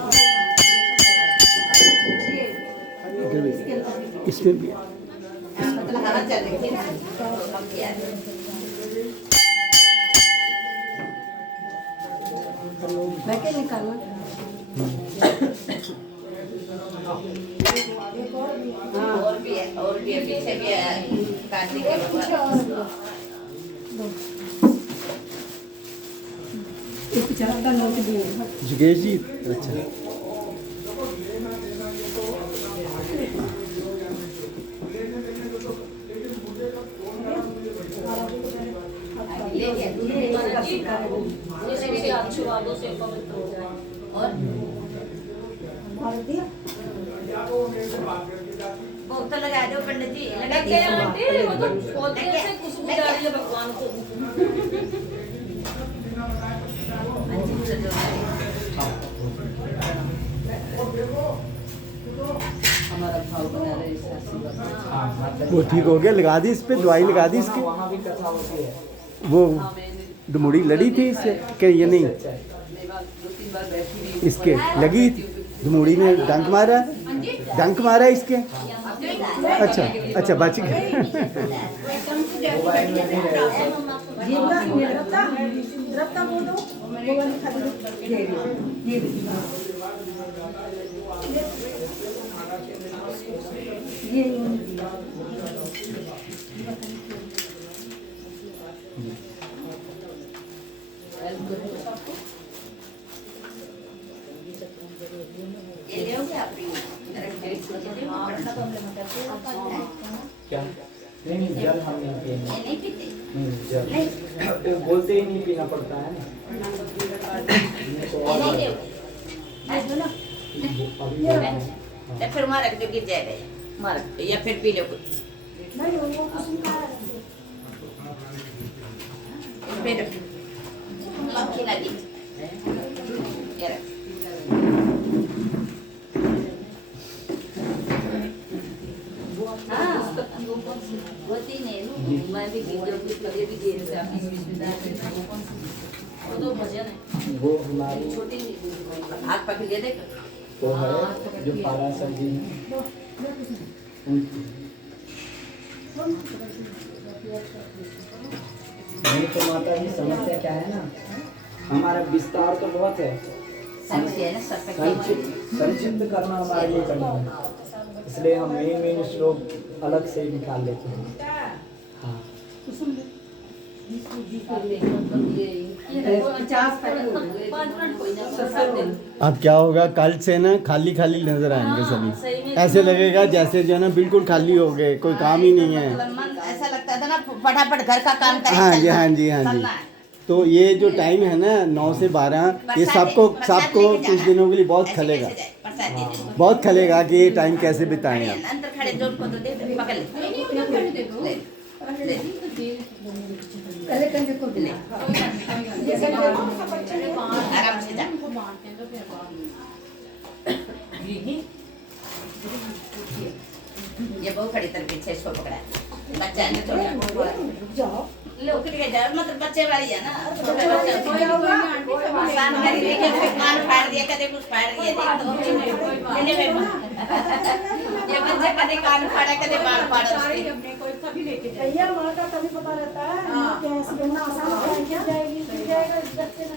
इसमें भी मतलब हवा चल रही थी ना तो हम किया। मैं क्या निकालना? और भी है पीछे भी है कार्तिक के भगवान। एक चार का नोट दिए। जिगेश जी अच्छा ले लिया। ये सबसे आशीर्वादों से पवित्र हो जाए। और भर दिया। भोग तो लगा दो पंडित जी। लगा लग दिया। गया आंटी, वो तो पौधे से खुशबू जा रही है भगवान को। अंजिम से जो है। हमारा भाव बना रहे इस आशीर्वाद। वो ठीक हो गया लगा दी इस पे दवाई लगा दी इसकी वहाँ भी कथा होती है। वो डमुड़ी लड़ी थी इससे क्या ये नहीं इसके लगी डमुड़ी ने डंक मारा इसके अच्छा अच्छा बच गए द्रव्ता बोलो। भगवान खाली ये भी। ये ये ले आओगे आप? क्या नहीं नहीं जल हम नहीं ये पिएंगे। नहीं पीते। नहीं जल वो बोलते ही नहीं पीना पड़ता है ना। तो ये और नहीं ले लो। अभी तो फिर वहाँ रख दो गिर जाएगा ये। मार या फिर पी लो कुछ। नहीं वो कुसुम का है। फिर मक्खी लगी। ये रख। हाँ वो तीन है। मैं भी वीडियो क्लिप कभी भी दे रही हूँ। वो तो भजन है। वो हमारी छोटी हाथ पकड़ लिया देखो। तो है जो पारा सब्जी है उनकी। नहीं तो माता जी समस्या क्या है ना हमारा विस्तार तो बहुत है। समझिए ना सब पे संक्षिप्त करना हमारे लिए कठिन है इसलिए हम मेन श्लोक अलग से निकाल लेते हैं। हाँ ये अब क्या होगा, कल से ना खाली खाली नजर आएंगे सभी, ऐसे लगेगा जैसे जो है ना बिल्कुल खाली हो गए, कोई काम ही नहीं है। मन ऐसा लगता था ना फटाफट घर का काम करें, हाँ जी, चलना हाँ जी, है, हाँ जी। चलना है। तो ये जो टाइम है ना 9 से 12, ये सबको कुछ दिनों के लिए बहुत ऐसे खलेगा, कैसे जाए? प्रसाद दे दे। बहुत खलेगा कि ये टाइम कैसे बिताएं आप। अंदर खड़े जो उनको तो दे दे, पकड़ ले। ले, ले। पहले कंधे को ले। आराम से जा। ये बहुत खड़ी तरह पीछे इसको पकड़ा है। बच्चा है ना छोटा। जाओ लोग के जाओ, मतलब बच्चे वाली है ना, छोटे बच्चे आसान करी लेके फिर कान फाड़ दिया, कदे कुछ फाड़ दिया, देख तो ये बच्चे कदे कान फाड़ा, कदे बाल फाड़ा उसके। भैया माँ का कभी पता रहता है कैसे आसान जाएगी, जाएगी, जाएगा बच्चे ने